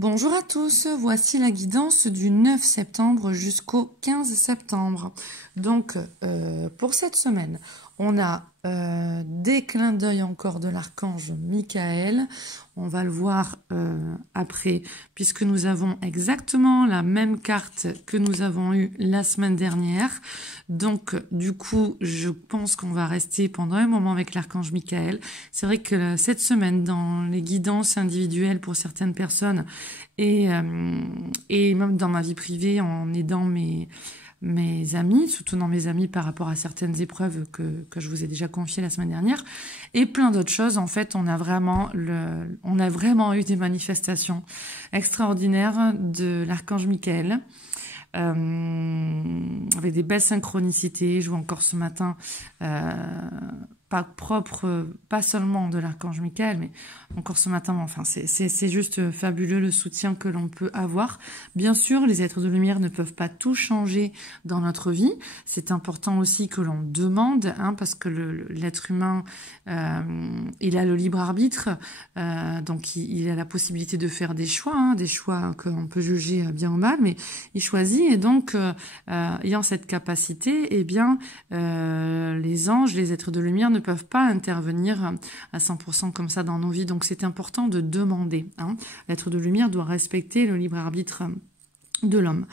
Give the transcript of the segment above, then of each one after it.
Bonjour à tous, voici la guidance du 9 septembre jusqu'au 15 septembre. Donc, pour cette semaine, on a des clins d'œil encore de l'archange Michael. On va le voir après, puisque nous avons exactement la même carte que nous avons eue la semaine dernière. Donc, du coup, je pense qu'on va rester pendant un moment avec l'archange Michael. C'est vrai que cette semaine, dans les guidances individuelles pour certaines personnes, et même dans ma vie privée, en aidant mes amis, soutenant mes amis par rapport à certaines épreuves que je vous ai déjà confiées la semaine dernière, et plein d'autres choses. En fait, on a vraiment eu des manifestations extraordinaires de l'archange Michael, avec des belles synchronicités. Je vois encore ce matin, pas seulement de l'archange Michael, mais encore ce matin, enfin, c'est juste fabuleux le soutien que l'on peut avoir. Bien sûr, les êtres de lumière ne peuvent pas tout changer dans notre vie. C'est important aussi que l'on demande, parce que l'être humain, il a le libre arbitre, donc il a la possibilité de faire des choix que l'on peut juger bien ou mal, mais il choisit, et donc, ayant cette capacité, eh bien, les anges, les êtres de lumière ne peuvent pas intervenir à 100% comme ça dans nos vies. Donc c'est important de demander. L'être de lumière doit respecter le libre arbitre de l'homme.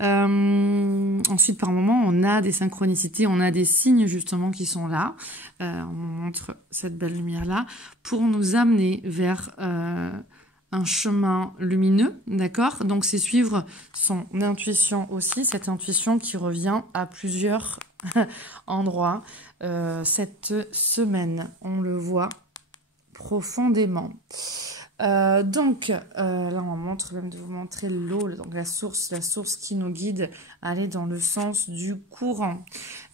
Ensuite, par moment, on a des synchronicités, on a des signes justement qui sont là. On montre cette belle lumière-là pour nous amener vers un chemin lumineux, d'accord? Donc c'est suivre son intuition aussi, cette intuition qui revient à plusieurs endroits cette semaine. On le voit profondément. Donc, là on montre, même de vous montrer l'eau, donc la source qui nous guide à aller dans le sens du courant.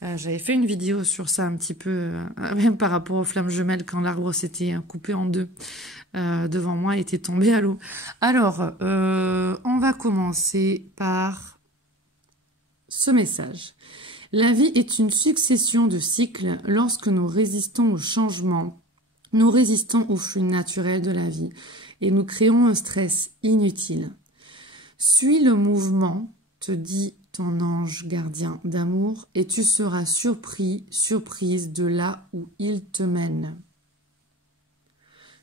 J'avais fait une vidéo sur ça un petit peu, même par rapport aux flammes jumelles, quand l'arbre s'était coupé en deux devant moi et était tombé à l'eau. Alors, on va commencer par ce message. La vie est une succession de cycles. Lorsque nous résistons au changement, nous résistons au flux naturel de la vie et nous créons un stress inutile. Suis le mouvement, te dit ton ange gardien d'amour, et tu seras surprise de là où il te mène.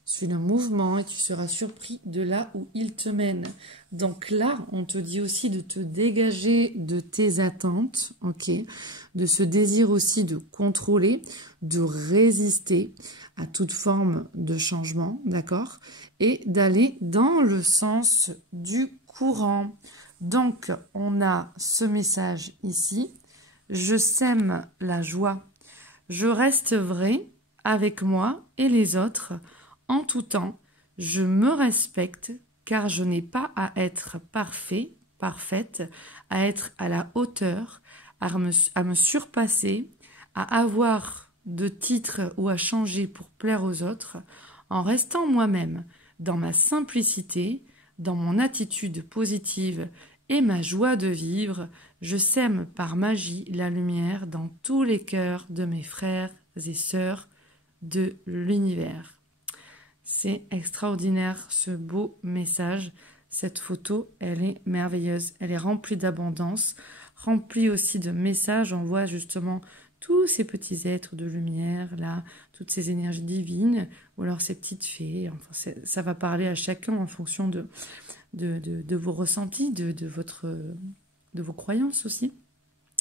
Suis le mouvement et tu seras surpris de là où il te mène. Donc là, on te dit aussi de te dégager de tes attentes, ok, de ce désir aussi de contrôler, de résister à toute forme de changement, d'accord, et d'aller dans le sens du courant. Donc, on a ce message ici. Je sème la joie. Je reste vrai avec moi et les autres. En tout temps, je me respecte car je n'ai pas à être parfait, parfaite, à être à la hauteur, à me surpasser, à avoir de titres ou à changer pour plaire aux autres, en restant moi-même, dans ma simplicité, dans mon attitude positive et ma joie de vivre, je sème par magie la lumière dans tous les cœurs de mes frères et sœurs de l'univers. C'est extraordinaire ce beau message. Cette photo, elle est merveilleuse. Elle est remplie d'abondance, remplie aussi de messages. On voit justement tous ces petits êtres de lumière, là, toutes ces énergies divines, ou alors ces petites fées. Enfin, ça va parler à chacun en fonction de vos ressentis, de vos croyances aussi.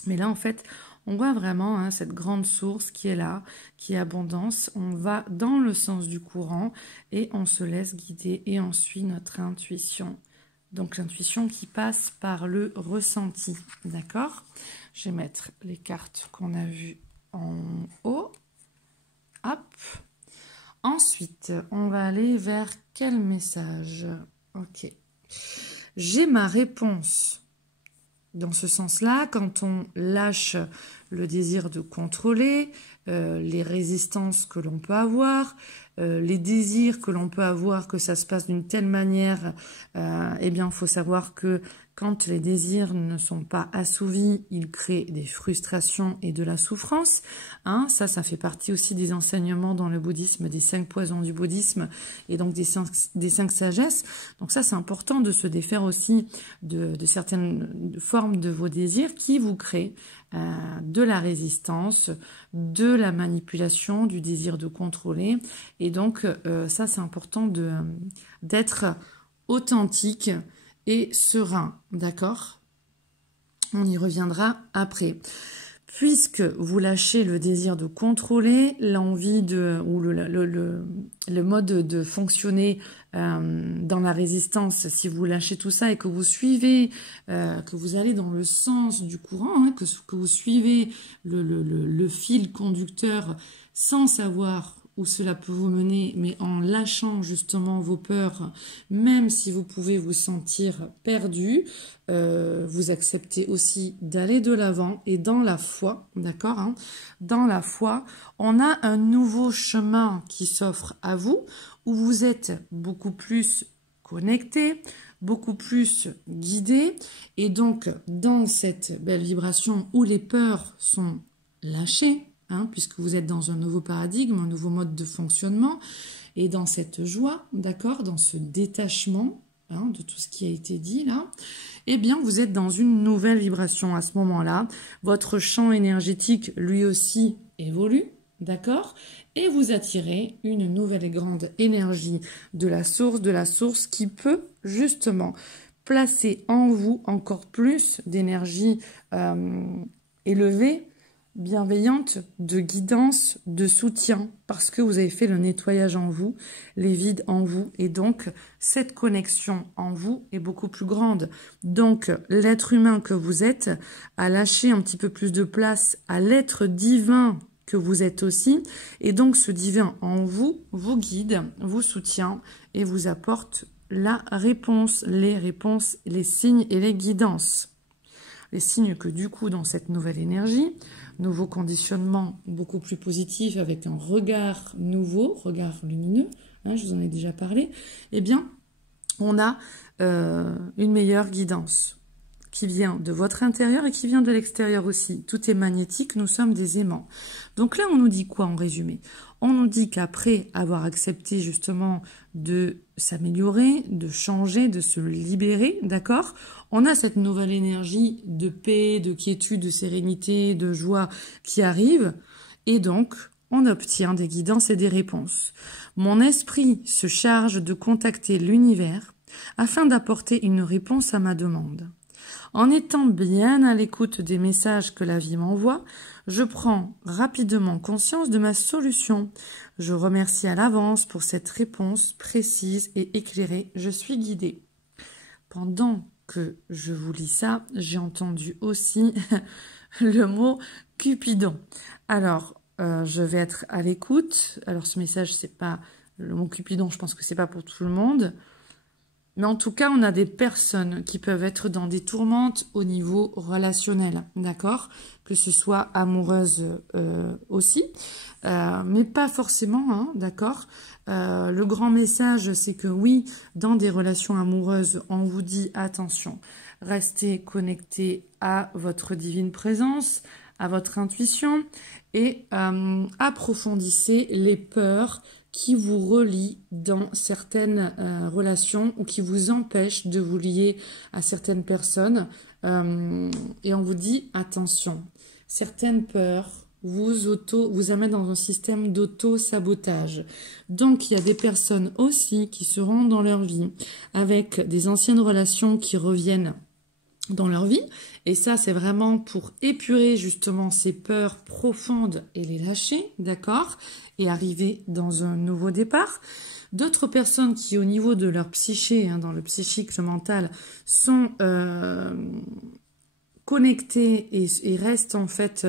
Mais là, en fait, on voit vraiment cette grande source qui est là, qui est abondance. On va dans le sens du courant et on se laisse guider et on suit notre intuition. Donc, l'intuition qui passe par le ressenti, d'accord? Je vais mettre les cartes qu'on a vues en haut. Hop. Ensuite, on va aller vers quel message? Ok. J'ai ma réponse. Dans ce sens-là, quand on lâche le désir de contrôler, les résistances que l'on peut avoir, les désirs que l'on peut avoir, que ça se passe d'une telle manière, eh bien, il faut savoir que quand les désirs ne sont pas assouvis, ils créent des frustrations et de la souffrance. Hein, ça fait partie aussi des enseignements dans le bouddhisme, des 5 poisons du bouddhisme et donc des 5 sagesses. Donc ça, c'est important de se défaire aussi de certaines formes de vos désirs qui vous créent de la résistance, de la manipulation, du désir de contrôler. Et donc, ça, c'est important d'être authentique et serein, d'accord? On y reviendra après. Puisque vous lâchez le désir de contrôler, l'envie ou le mode de fonctionner dans la résistance, si vous lâchez tout ça et que vous suivez, que vous allez dans le sens du courant, hein, que vous suivez le fil conducteur sans savoir où cela peut vous mener, mais en lâchant justement vos peurs, même si vous pouvez vous sentir perdu, vous acceptez aussi d'aller de l'avant et dans la foi, d'accord, hein, dans la foi, on a un nouveau chemin qui s'offre à vous, où vous êtes beaucoup plus connecté, beaucoup plus guidé, et donc dans cette belle vibration où les peurs sont lâchées, hein, puisque vous êtes dans un nouveau paradigme, un nouveau mode de fonctionnement, et dans cette joie, d'accord, dans ce détachement, hein, de tout ce qui a été dit là, eh bien, vous êtes dans une nouvelle vibration à ce moment-là. Votre champ énergétique, lui aussi, évolue, d'accord, et vous attirez une nouvelle et grande énergie de la source qui peut justement placer en vous encore plus d'énergie élevée, bienveillante, de guidance, de soutien, parce que vous avez fait le nettoyage en vous, les vides en vous, et donc cette connexion en vous est beaucoup plus grande. Donc l'être humain que vous êtes a lâché un petit peu plus de place à l'être divin que vous êtes aussi, et donc ce divin en vous vous guide, vous soutient et vous apporte la réponse, les signes et les guidances. Les signes que du coup dans cette nouvelle énergie, nouveau conditionnement beaucoup plus positif avec un regard nouveau, regard lumineux, hein, je vous en ai déjà parlé, eh bien on a une meilleure guidance qui vient de votre intérieur et qui vient de l'extérieur aussi. Tout est magnétique, nous sommes des aimants. Donc là, on nous dit quoi en résumé? On nous dit qu'après avoir accepté justement de s'améliorer, de changer, de se libérer, d'accord? On a cette nouvelle énergie de paix, de quiétude, de sérénité, de joie qui arrive. Et donc, on obtient des guidances et des réponses. Mon esprit se charge de contacter l'univers afin d'apporter une réponse à ma demande. En étant bien à l'écoute des messages que la vie m'envoie, je prends rapidement conscience de ma solution. Je remercie à l'avance pour cette réponse précise et éclairée. Je suis guidée. Pendant que je vous lis ça, j'ai entendu aussi le mot Cupidon. Alors, je vais être à l'écoute. Alors, ce message, c'est pas le mot Cupidon, je pense que c'est pas pour tout le monde. Mais en tout cas, on a des personnes qui peuvent être dans des tourmentes au niveau relationnel, d'accord? Que ce soit amoureuse aussi, mais pas forcément, hein, d'accord? Le grand message, c'est que oui, dans des relations amoureuses, on vous dit attention, restez connectés à votre divine présence, à votre intuition et approfondissez les peurs qui vous relient dans certaines relations ou qui vous empêchent de vous lier à certaines personnes. Et on vous dit, attention, certaines peurs vous amènent dans un système d'auto-sabotage. Donc, il y a des personnes aussi qui seront dans leur vie avec des anciennes relations qui reviennent dans leur vie. Et ça, c'est vraiment pour épurer justement ces peurs profondes et les lâcher, d'accord? Et arriver dans un nouveau départ. D'autres personnes qui, au niveau de leur psyché, hein, dans le psychique, le mental, sont connectées et restent en fait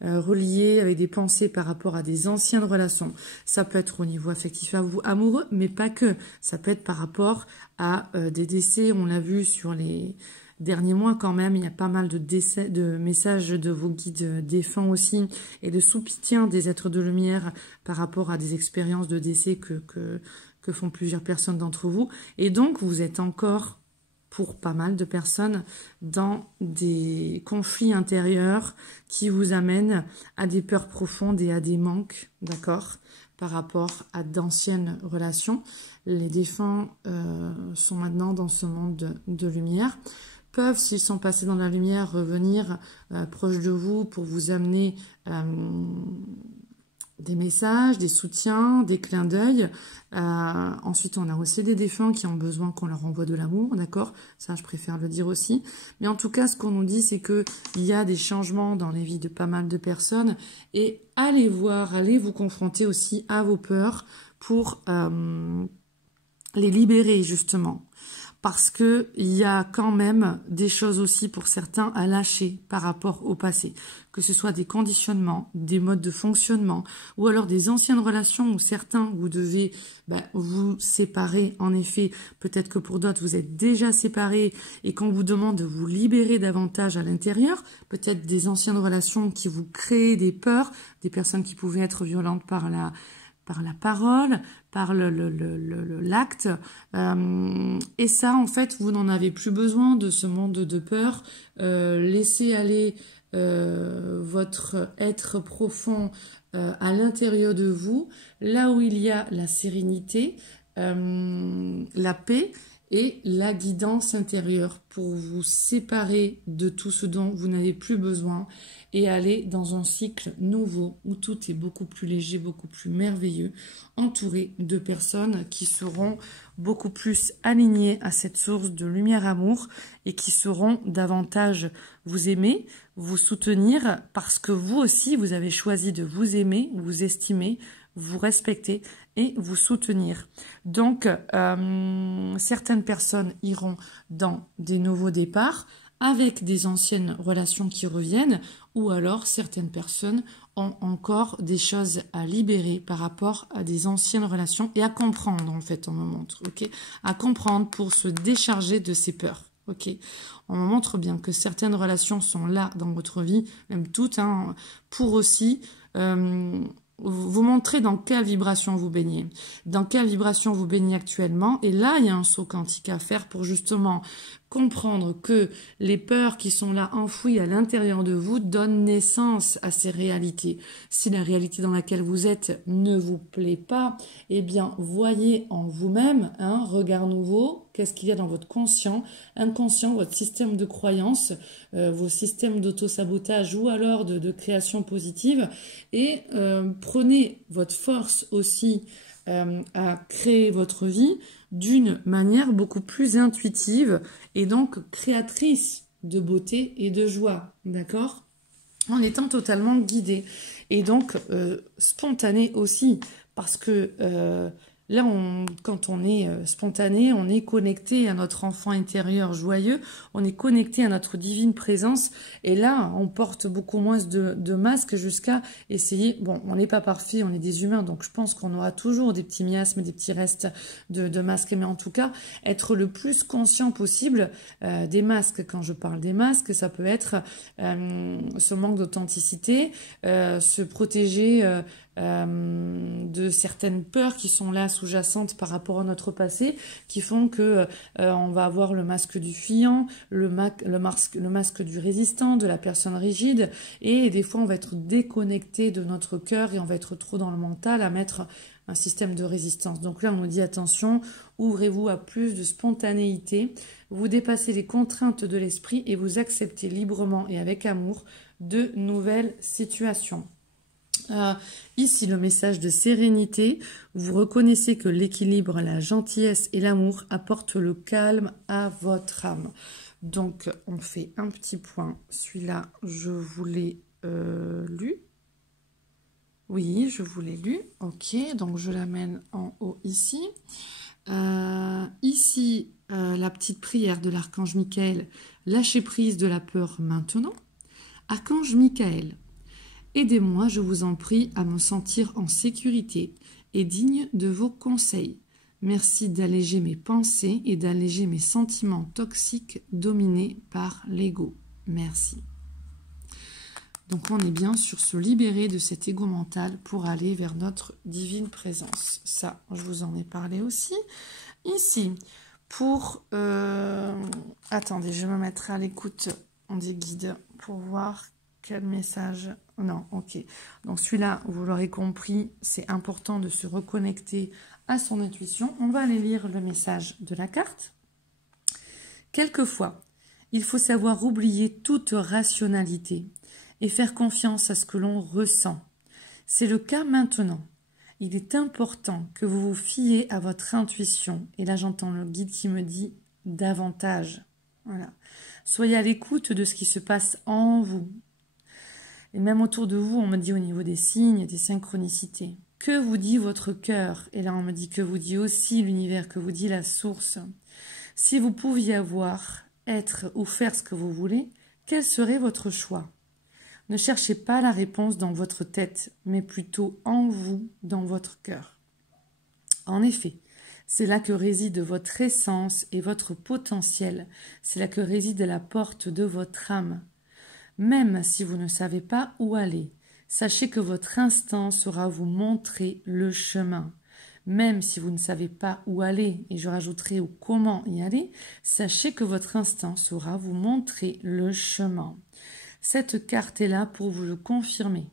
reliées avec des pensées par rapport à des anciennes relations. Ça peut être au niveau affectif amoureux, mais pas que. Ça peut être par rapport à des décès, on l'a vu sur les derniers mois quand même, il y a pas mal de décès, de messages de vos guides défunts aussi, et de soutien des êtres de lumière par rapport à des expériences de décès que font plusieurs personnes d'entre vous. Et donc, vous êtes encore pour pas mal de personnes dans des conflits intérieurs qui vous amènent à des peurs profondes et à des manques, d'accord, par rapport à d'anciennes relations. Les défunts sont maintenant dans ce monde de lumière, peuvent, s'ils sont passés dans la lumière, revenir proche de vous pour vous amener des messages, des soutiens, des clins d'œil. Ensuite, on a aussi des défunts qui ont besoin qu'on leur envoie de l'amour, d'accord? Ça, je préfère le dire aussi. Mais en tout cas, ce qu'on nous dit, c'est qu'il y a des changements dans les vies de pas mal de personnes. Et allez voir, allez vous confronter aussi à vos peurs pour les libérer, justement. Parce qu'il y a quand même des choses aussi pour certains à lâcher par rapport au passé. Que ce soit des conditionnements, des modes de fonctionnement, ou alors des anciennes relations où certains, vous devez vous séparer. En effet, peut-être que pour d'autres, vous êtes déjà séparés et qu'on vous demande de vous libérer davantage à l'intérieur. Peut-être des anciennes relations qui vous créent des peurs, des personnes qui pouvaient être violentes par la parole, par l'acte. Et ça, en fait, vous n'en avez plus besoin de ce monde de peur. Laissez aller votre être profond à l'intérieur de vous, là où il y a la sérénité, la paix et la guidance intérieure pour vous séparer de tout ce dont vous n'avez plus besoin et aller dans un cycle nouveau où tout est beaucoup plus léger, beaucoup plus merveilleux, entouré de personnes qui seront beaucoup plus alignées à cette source de lumière-amour et qui sauront davantage vous aimer, vous soutenir parce que vous aussi, vous avez choisi de vous aimer, vous estimer, vous respecter et vous soutenir. Donc, certaines personnes iront dans des nouveaux départs avec des anciennes relations qui reviennent, ou alors certaines personnes ont encore des choses à libérer par rapport à des anciennes relations et à comprendre, en fait, on me montre, ok, à comprendre pour se décharger de ces peurs. Ok, on me montre bien que certaines relations sont là dans votre vie, même toutes, hein, pour aussi vous montrer dans quelle vibration vous baignez, dans quelle vibration vous baignez actuellement. Et là, il y a un saut quantique à faire pour justement comprendre que les peurs qui sont là enfouies à l'intérieur de vous donnent naissance à ces réalités. Si la réalité dans laquelle vous êtes ne vous plaît pas, eh bien, voyez en vous-même un regard nouveau. Qu'est-ce qu'il y a dans votre conscient, inconscient, votre système de croyance, vos systèmes d'auto-sabotage ou alors de création positive. Et prenez votre force aussi à créer votre vie d'une manière beaucoup plus intuitive et donc créatrice de beauté et de joie, d'accord? En étant totalement guidé et donc spontané aussi, parce que là, quand on est spontané, on est connecté à notre enfant intérieur joyeux, on est connecté à notre divine présence, et là, on porte beaucoup moins de masques jusqu'à essayer, bon, on n'est pas parfait, on est des humains, donc je pense qu'on aura toujours des petits miasmes, des petits restes de masques, mais en tout cas, être le plus conscient possible des masques. Quand je parle des masques, ça peut être ce manque d'authenticité, se protéger de certaines peurs qui sont là sous-jacentes par rapport à notre passé, qui font que on va avoir le masque du fuyant, le masque du résistant, de la personne rigide, et des fois on va être déconnecté de notre cœur et on va être trop dans le mental à mettre un système de résistance. Donc là on nous dit attention, ouvrez-vous à plus de spontanéité, vous dépassez les contraintes de l'esprit et vous acceptez librement et avec amour de nouvelles situations. Ici, le message de sérénité, vous reconnaissez que l'équilibre, la gentillesse et l'amour apportent le calme à votre âme. Donc, on fait un petit point. Celui-là, je vous l'ai lu. Oui, je vous l'ai lu. Ok, donc je l'amène en haut ici. Ici, la petite prière de l'archange Michael. Lâchez prise de la peur maintenant. Archange Michael, aidez-moi, je vous en prie, à me sentir en sécurité et digne de vos conseils. Merci d'alléger mes pensées et d'alléger mes sentiments toxiques dominés par l'ego. Merci. Donc on est bien sur se libérer de cet ego mental pour aller vers notre divine présence. Ça, je vous en ai parlé aussi. Ici, pour... attendez, je vais me mettre à l'écoute des guides pour voir quel message... Non, ok. Donc celui-là, vous l'aurez compris, c'est important de se reconnecter à son intuition. On va aller lire le message de la carte. Quelquefois, il faut savoir oublier toute rationalité et faire confiance à ce que l'on ressent. C'est le cas maintenant. Il est important que vous vous fiez à votre intuition. Et là, j'entends le guide qui me dit davantage. Voilà. Soyez à l'écoute de ce qui se passe en vous. Et même autour de vous, on me dit au niveau des signes, des synchronicités. Que vous dit votre cœur? Et là, on me dit que vous dit aussi l'univers, que vous dit la source. Si vous pouviez avoir, être ou faire ce que vous voulez, quel serait votre choix? Ne cherchez pas la réponse dans votre tête, mais plutôt en vous, dans votre cœur. En effet, c'est là que réside votre essence et votre potentiel. C'est là que réside la porte de votre âme. Même si vous ne savez pas où aller, sachez que votre instinct saura vous montrer le chemin. Même si vous ne savez pas où aller, et je rajouterai ou comment y aller, sachez que votre instinct saura vous montrer le chemin. Cette carte est là pour vous le confirmer.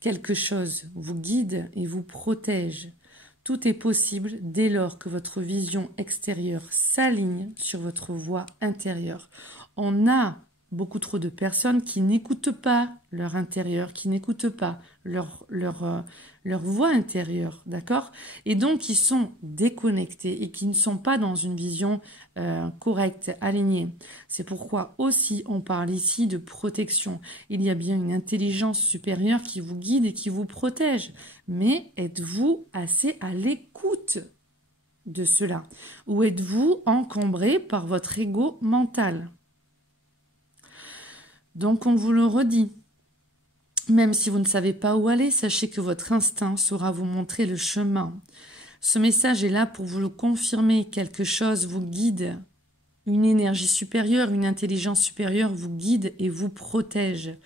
Quelque chose vous guide et vous protège. Tout est possible dès lors que votre vision extérieure s'aligne sur votre voix intérieure. On a beaucoup trop de personnes qui n'écoutent pas leur intérieur, qui n'écoutent pas leur voix intérieure, d'accord? Et donc qui sont déconnectés et qui ne sont pas dans une vision correcte, alignée. C'est pourquoi aussi on parle ici de protection. Il y a bien une intelligence supérieure qui vous guide et qui vous protège. Mais êtes-vous assez à l'écoute de cela? Ou êtes-vous encombré par votre ego mental? Donc on vous le redit, même si vous ne savez pas où aller, sachez que votre instinct saura vous montrer le chemin. Ce message est là pour vous le confirmer, quelque chose vous guide, une énergie supérieure, une intelligence supérieure vous guide et vous protège.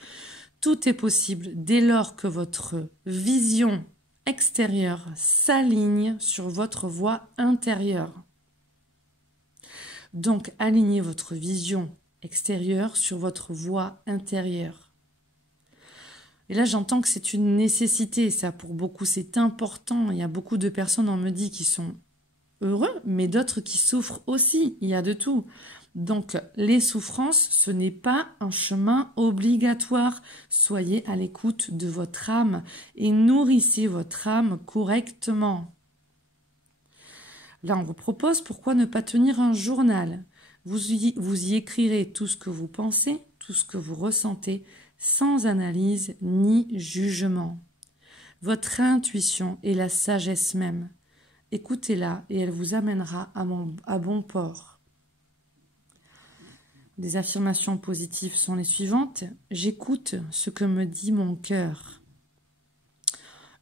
Tout est possible dès lors que votre vision extérieure s'aligne sur votre voix intérieure. Donc alignez votre vision extérieure sur votre voix intérieure. Et là, j'entends que c'est une nécessité, ça, pour beaucoup, c'est important. Il y a beaucoup de personnes, on me dit, qui sont heureux, mais d'autres qui souffrent aussi. Il y a de tout. Donc, les souffrances, ce n'est pas un chemin obligatoire. Soyez à l'écoute de votre âme et nourrissez votre âme correctement. Là, on vous propose, pourquoi ne pas tenir un journal ? Vous y écrirez tout ce que vous pensez, tout ce que vous ressentez, sans analyse ni jugement. Votre intuition est la sagesse même. Écoutez-la et elle vous amènera à bon port. Les affirmations positives sont les suivantes. J'écoute ce que me dit mon cœur.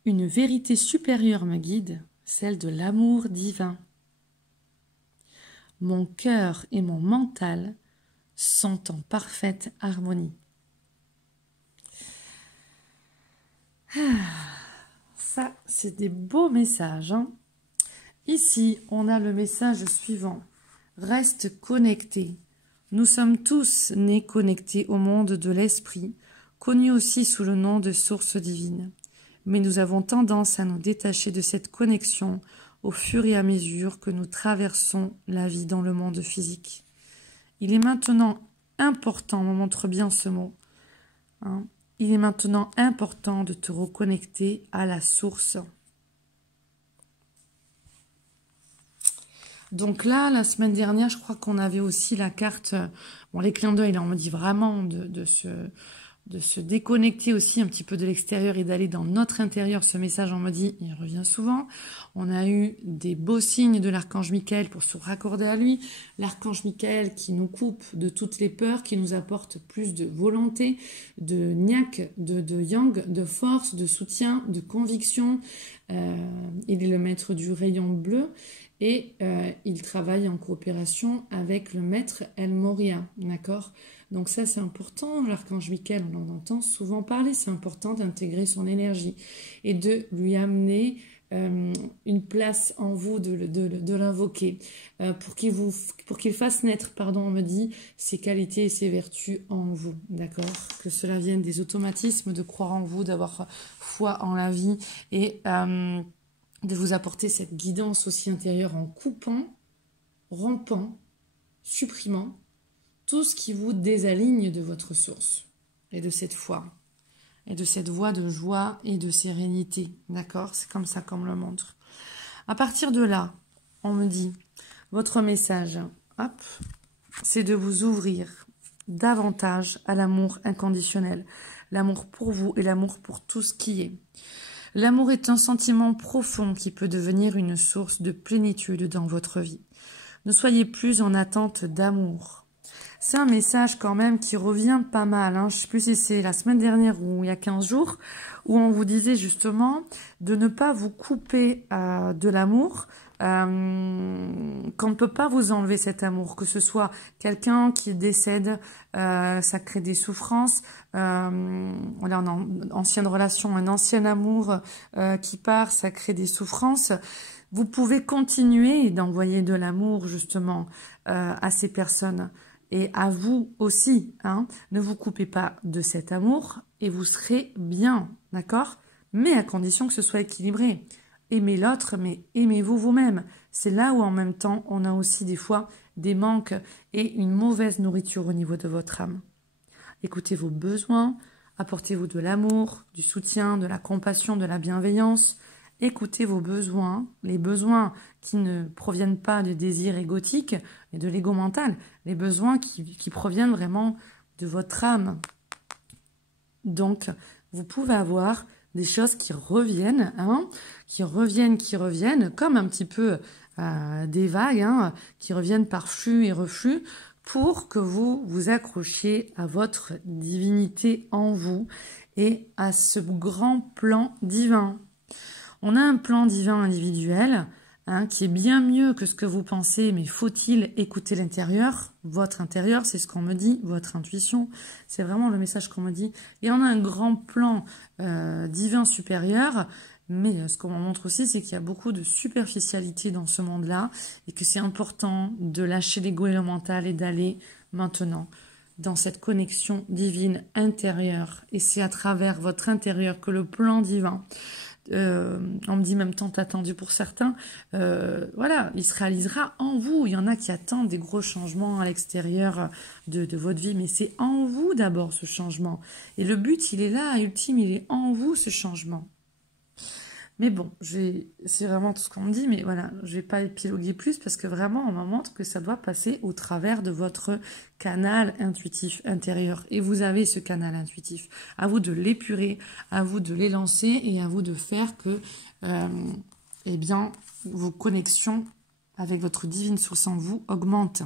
Une vérité supérieure me guide, celle de l'amour divin. Mon cœur et mon mental sont en parfaite harmonie. Ça, c'est des beaux messages, hein. Ici, on a le message suivant. Reste connecté. Nous sommes tous nés connectés au monde de l'esprit, connu aussi sous le nom de source divine. Mais nous avons tendance à nous détacher de cette connexion au fur et à mesure que nous traversons la vie dans le monde physique. Il est maintenant important, on me montre bien ce mot, hein, il est maintenant important de te reconnecter à la source. Donc là, la semaine dernière, je crois qu'on avait aussi la carte, bon, les clins d'œil, là, on me dit vraiment de se déconnecter aussi un petit peu de l'extérieur et d'aller dans notre intérieur. Ce message, on me dit, il revient souvent. On a eu des beaux signes de l'archange Michael pour se raccorder à lui. L'archange Michael qui nous coupe de toutes les peurs, qui nous apporte plus de volonté, de niaque, de yang, de force, de soutien, de conviction. Il est le maître du rayon bleu. et il travaille en coopération avec le maître El Moria, d'accord? Donc ça, c'est important. L'archange Michael, on en entend souvent parler. C'est important d'intégrer son énergie et de lui amener une place en vous, de l'invoquer pour qu'il fasse naître, pardon, on me dit, ses qualités et ses vertus en vous, d'accord? Que cela vienne des automatismes, de croire en vous, d'avoir foi en la vie et de vous apporter cette guidance aussi intérieure en coupant, rompant, supprimant tout ce qui vous désaligne de votre source et de cette foi et de cette voie de joie et de sérénité, d'accord? C'est comme ça qu'on me le montre. À partir de là, on me dit, votre message, hop, c'est de vous ouvrir davantage à l'amour inconditionnel, l'amour pour vous et l'amour pour tout ce qui est. L'amour est un sentiment profond qui peut devenir une source de plénitude dans votre vie. Ne soyez plus en attente d'amour. C'est un message quand même qui revient pas mal. Hein. Je ne sais plus si c'est la semaine dernière ou il y a 15 jours, où on vous disait justement de ne pas vous couper de l'amour, qu'on ne peut pas vous enlever cet amour, que ce soit quelqu'un qui décède, ça crée des souffrances, voilà, en ancienne relation, un ancien amour qui part, ça crée des souffrances. Vous pouvez continuer d'envoyer de l'amour justement à ces personnes. Et à vous aussi, hein, ne vous coupez pas de cet amour et vous serez bien, d'accord? Mais à condition que ce soit équilibré. Aimez l'autre, mais aimez-vous vous-même. C'est là où en même temps, on a aussi des fois des manques et une mauvaise nourriture au niveau de votre âme. Écoutez vos besoins, apportez-vous de l'amour, du soutien, de la compassion, de la bienveillance. Écoutez vos besoins, les besoins qui ne proviennent pas de désirs égotiques et de l'ego mental, les besoins qui proviennent vraiment de votre âme. Donc, vous pouvez avoir des choses qui reviennent, hein, qui reviennent, comme un petit peu des vagues, hein, qui reviennent par flux et reflux, pour que vous vous accrochiez à votre divinité en vous et à ce grand plan divin. On a un plan divin individuel hein, qui est bien mieux que ce que vous pensez, mais faut-il écouter l'intérieur? Votre intérieur, c'est ce qu'on me dit, votre intuition, c'est vraiment le message qu'on me dit. Et on a un grand plan divin supérieur, mais ce qu'on me montre aussi, c'est qu'il y a beaucoup de superficialité dans ce monde-là et que c'est important de lâcher l'ego et le mental et d'aller maintenant dans cette connexion divine intérieure. Et c'est à travers votre intérieur que le plan divin... on me dit même tant attendu pour certains, voilà, il se réalisera en vous. Il y en a qui attendent des gros changements à l'extérieur de votre vie, mais c'est en vous d'abord ce changement. Et le but, il est là, ultime, il est en vous ce changement. Mais bon, c'est vraiment tout ce qu'on me dit, mais voilà, je vais pas épiloguer plus parce que vraiment, on me montre que ça doit passer au travers de votre canal intuitif intérieur. Et vous avez ce canal intuitif. À vous de l'épurer, à vous de l'élancer et à vous de faire que, eh bien, vos connexions avec votre divine source en vous augmentent.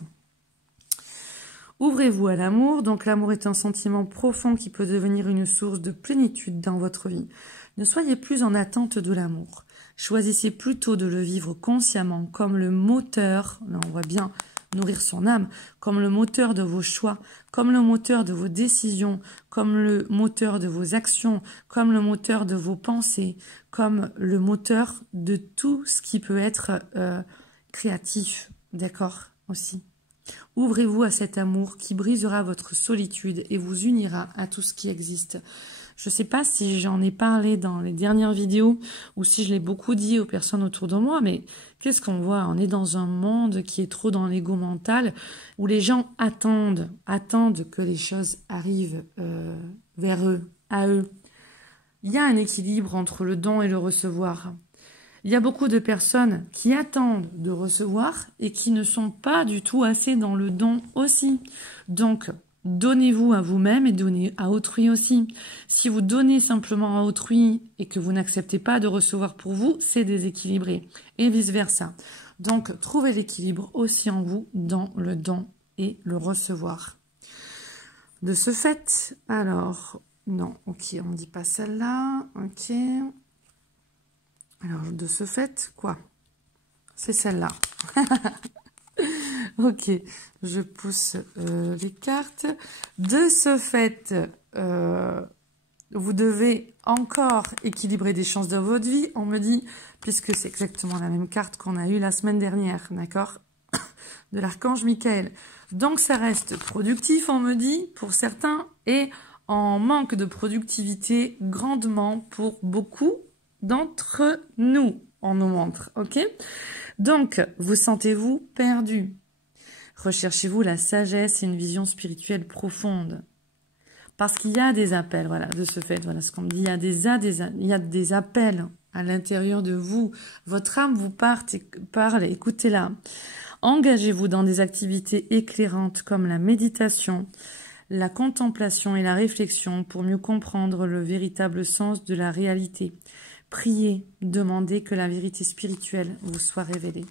Ouvrez-vous à l'amour. Donc, l'amour est un sentiment profond qui peut devenir une source de plénitude dans votre vie. Ne soyez plus en attente de l'amour. Choisissez plutôt de le vivre consciemment comme le moteur, là on voit bien nourrir son âme, comme le moteur de vos choix, comme le moteur de vos décisions, comme le moteur de vos actions, comme le moteur de vos pensées, comme le moteur de tout ce qui peut être créatif, d'accord, aussi. Ouvrez-vous à cet amour qui brisera votre solitude et vous unira à tout ce qui existe. Je ne sais pas si j'en ai parlé dans les dernières vidéos ou si je l'ai beaucoup dit aux personnes autour de moi, mais qu'est-ce qu'on voit? On est dans un monde qui est trop dans l'ego mental, où les gens attendent que les choses arrivent vers eux, à eux. Il y a un équilibre entre le don et le recevoir. Il y a beaucoup de personnes qui attendent de recevoir et qui ne sont pas du tout assez dans le don aussi. Donc, donnez-vous à vous-même et donnez à autrui aussi. Si vous donnez simplement à autrui et que vous n'acceptez pas de recevoir pour vous, c'est déséquilibré et vice-versa. Donc, trouvez l'équilibre aussi en vous dans le don et le recevoir. De ce fait, alors, non, ok, on ne dit pas celle-là, ok. Alors, de ce fait, quoi? c'est celle-là. Ok, je pousse les cartes. De ce fait, vous devez encore équilibrer des chances dans votre vie. On me dit, puisque c'est exactement la même carte qu'on a eue la semaine dernière, d'accord, de l'archange Michael. Donc ça reste productif, on me dit, pour certains, et en manque de productivité grandement pour beaucoup d'entre nous, on nous montre, ok? Donc, vous sentez-vous perdu. Recherchez-vous la sagesse et une vision spirituelle profonde. Parce qu'il y a des appels, voilà, de ce fait, voilà ce qu'on me dit, il y a des appels à l'intérieur de vous. Votre âme vous parle, écoutez-la. Engagez-vous dans des activités éclairantes comme la méditation, la contemplation et la réflexion pour mieux comprendre le véritable sens de la réalité. Priez, demandez que la vérité spirituelle vous soit révélée.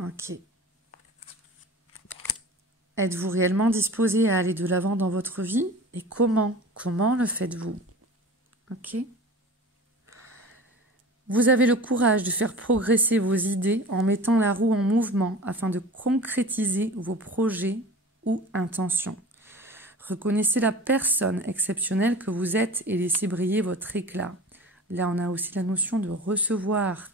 Ok. Êtes-vous réellement disposé à aller de l'avant dans votre vie? Et comment? Comment le faites-vous? Ok. Vous avez le courage de faire progresser vos idées en mettant la roue en mouvement afin de concrétiser vos projets ou intentions. Reconnaissez la personne exceptionnelle que vous êtes et laissez briller votre éclat. Là, on a aussi la notion de recevoir.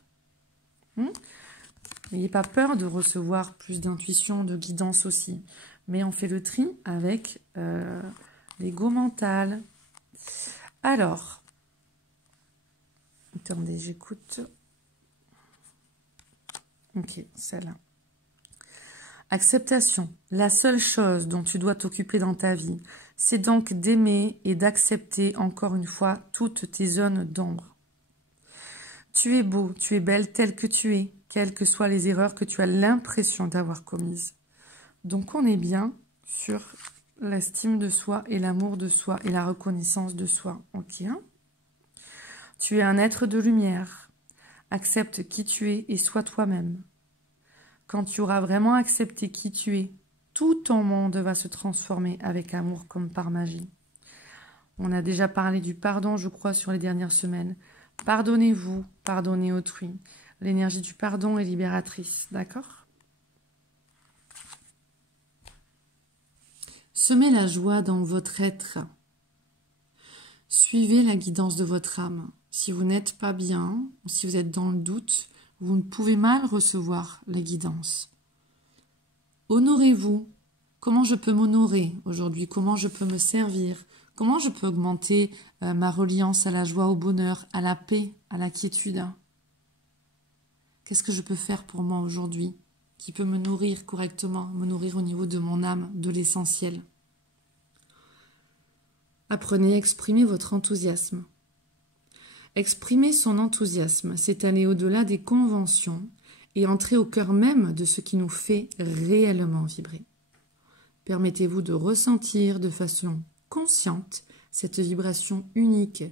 N'ayez pas peur de recevoir plus d'intuition, de guidance aussi. Mais on fait le tri avec l'ego mental. Alors, attendez, j'écoute. Ok, celle-là. Acceptation. La seule chose dont tu dois t'occuper dans ta vie, c'est donc d'aimer et d'accepter encore une fois toutes tes zones d'ombre. Tu es beau, tu es belle telle que tu es, quelles que soient les erreurs que tu as l'impression d'avoir commises. Donc on est bien sur l'estime de soi et l'amour de soi et la reconnaissance de soi. Ok, hein? Tu es un être de lumière. Accepte qui tu es et sois toi-même. Quand tu auras vraiment accepté qui tu es, tout ton monde va se transformer avec amour comme par magie. On a déjà parlé du pardon, je crois, sur les dernières semaines. Pardonnez-vous, pardonnez autrui. L'énergie du pardon est libératrice, d'accord? Semez la joie dans votre être. Suivez la guidance de votre âme. Si vous n'êtes pas bien, ou si vous êtes dans le doute, vous ne pouvez mal recevoir la guidance. Honorez-vous. Comment je peux m'honorer aujourd'hui? Comment je peux me servir? Comment je peux augmenter ma reliance à la joie, au bonheur, à la paix, à la quiétude? Qu'est-ce que je peux faire pour moi aujourd'hui qui peut me nourrir correctement, me nourrir au niveau de mon âme, de l'essentiel? Apprenez à exprimer votre enthousiasme. Exprimer son enthousiasme, c'est aller au-delà des conventions et entrer au cœur même de ce qui nous fait réellement vibrer. Permettez-vous de ressentir de façon consciente cette vibration unique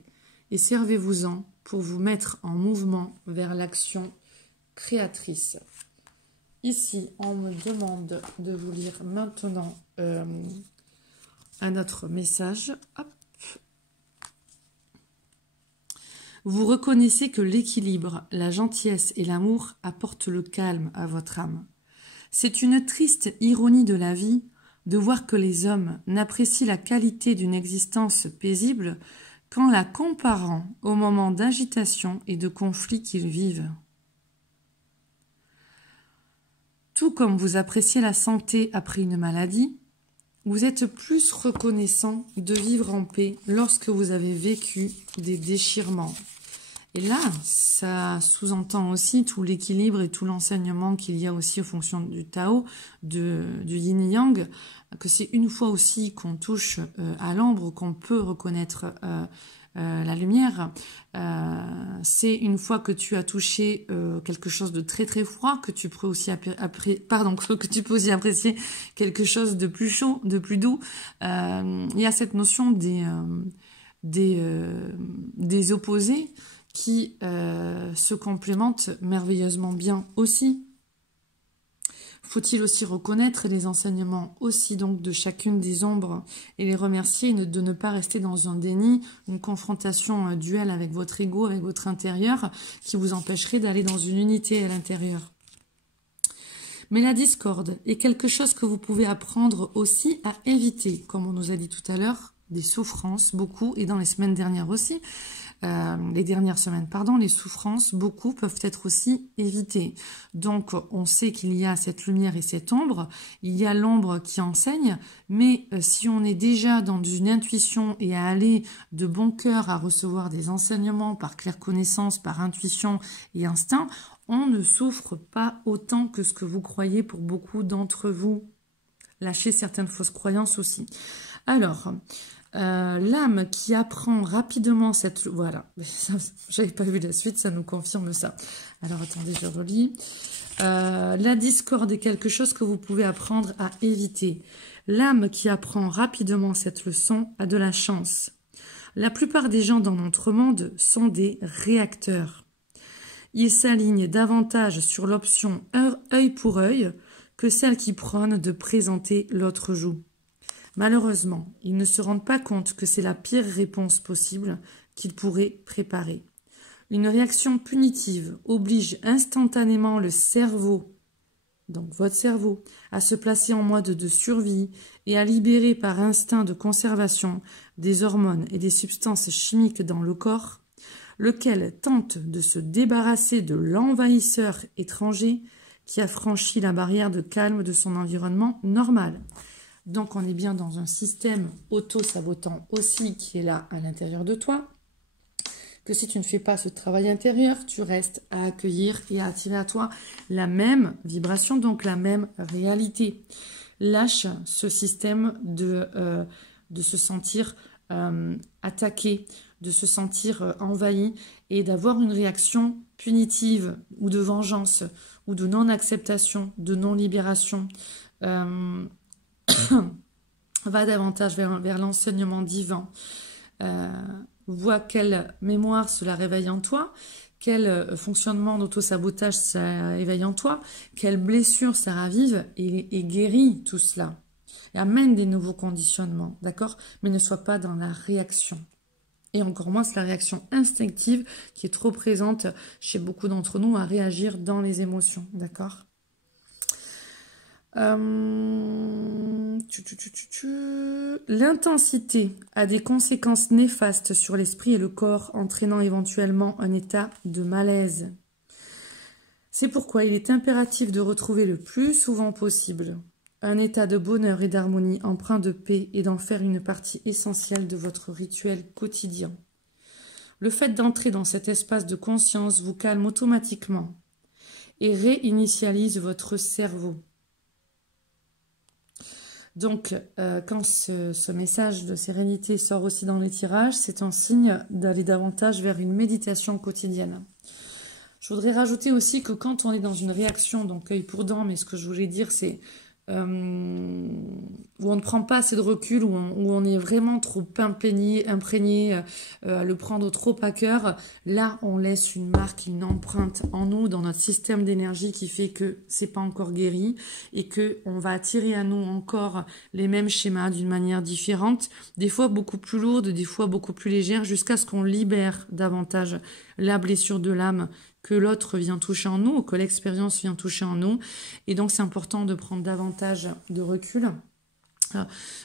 et servez-vous-en pour vous mettre en mouvement vers l'action créatrice. Ici, on me demande de vous lire maintenant un autre message. Hop. Vous reconnaissez que l'équilibre, la gentillesse et l'amour apportent le calme à votre âme. C'est une triste ironie de la vie de voir que les hommes n'apprécient la qualité d'une existence paisible qu'en la comparant aux moments d'agitation et de conflit qu'ils vivent. Tout comme vous appréciez la santé après une maladie, vous êtes plus reconnaissant de vivre en paix lorsque vous avez vécu des déchirements. Et là, ça sous-entend aussi tout l'équilibre et tout l'enseignement qu'il y a aussi aux fonctions du Tao, du Yin-Yang, que c'est une fois aussi qu'on touche à l'ombre, qu'on peut reconnaître la lumière. C'est une fois que tu as touché quelque chose de très très froid que tu peux aussi que tu peux aussi apprécier quelque chose de plus chaud, de plus doux. Il y a cette notion des opposés qui se complémentent merveilleusement bien aussi. Faut-il aussi reconnaître les enseignements aussi donc de chacune des ombres et les remercier de ne pas rester dans un déni, une confrontation, un duel avec votre ego, avec votre intérieur qui vous empêcherait d'aller dans une unité à l'intérieur. Mais la discorde est quelque chose que vous pouvez apprendre aussi à éviter, comme on nous a dit tout à l'heure, des souffrances, beaucoup, et dans les semaines dernières aussi, les dernières semaines, pardon, les souffrances, beaucoup peuvent être aussi évitées. Donc, on sait qu'il y a cette lumière et cette ombre, il y a l'ombre qui enseigne, mais si on est déjà dans une intuition et à aller de bon cœur à recevoir des enseignements par claire connaissance, par intuition et instinct, on ne souffre pas autant que ce que vous croyez pour beaucoup d'entre vous. Lâchez certaines fausses croyances aussi. Alors, l'âme qui apprend rapidement cette... Voilà, j'avais pas vu la suite, ça nous confirme ça. Alors, attendez, je relis. La discorde est quelque chose que vous pouvez apprendre à éviter. L'âme qui apprend rapidement cette leçon a de la chance. La plupart des gens dans notre monde sont des réacteurs. Ils s'alignent davantage sur l'option œil pour œil que celle qui prône de présenter l'autre joue. Malheureusement, ils ne se rendent pas compte que c'est la pire réponse possible qu'ils pourraient préparer. Une réaction punitive oblige instantanément le cerveau, donc votre cerveau, à se placer en mode de survie et à libérer par instinct de conservation des hormones et des substances chimiques dans le corps, lequel tente de se débarrasser de l'envahisseur étranger qui a franchi la barrière de calme de son environnement normal. Donc on est bien dans un système auto-sabotant aussi qui est là à l'intérieur de toi, que si tu ne fais pas ce travail intérieur, tu restes à accueillir et à attirer à toi la même vibration, donc la même réalité. Lâche ce système de se sentir attaqué, de se sentir envahi et d'avoir une réaction punitive ou de vengeance ou de non-acceptation, de non-libération. Va davantage vers l'enseignement divin. Vois quelle mémoire cela réveille en toi, quel fonctionnement d'auto-sabotage ça éveille en toi, quelle blessure ça ravive et guérit tout cela. Et amène des nouveaux conditionnements, d'accord? Mais ne sois pas dans la réaction. Et encore moins, c'est la réaction instinctive qui est trop présente chez beaucoup d'entre nous à réagir dans les émotions, d'accord? L'intensité a des conséquences néfastes sur l'esprit et le corps, entraînant éventuellement un état de malaise. C'est pourquoi il est impératif de retrouver le plus souvent possible un état de bonheur et d'harmonie empreint de paix et d'en faire une partie essentielle de votre rituel quotidien. Le fait d'entrer dans cet espace de conscience vous calme automatiquement et réinitialise votre cerveau. Donc, quand ce message de sérénité sort aussi dans les tirages, c'est un signe d'aller davantage vers une méditation quotidienne. Je voudrais rajouter aussi que quand on est dans une réaction, donc œil pour dent, mais ce que je voulais dire, c'est où on ne prend pas assez de recul, où on est vraiment trop imprégné, à le prendre trop à cœur, là on laisse une marque, une empreinte en nous, dans notre système d'énergie qui fait que c'est pas encore guéri et que on va attirer à nous encore les mêmes schémas d'une manière différente, des fois beaucoup plus lourde, des fois beaucoup plus légère, jusqu'à ce qu'on libère davantage la blessure de l'âme que l'autre vient toucher en nous, ou que l'expérience vient toucher en nous. Et donc, c'est important de prendre davantage de recul.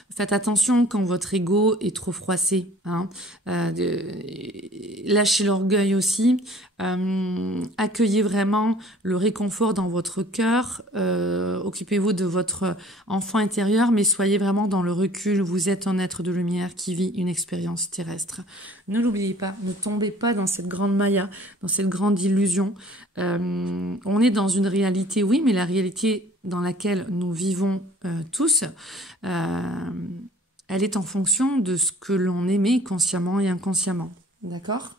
Faites attention quand votre ego est trop froissé. Lâchez l'orgueil aussi. Accueillez vraiment le réconfort dans votre cœur. Occupez-vous de votre enfant intérieur, mais soyez vraiment dans le recul. Vous êtes un être de lumière qui vit une expérience terrestre. Ne l'oubliez pas, ne tombez pas dans cette grande maya, dans cette grande illusion. On est dans une réalité, oui, mais la réalité dans laquelle nous vivons tous, elle est en fonction de ce que l'on émet consciemment et inconsciemment. D'accord ?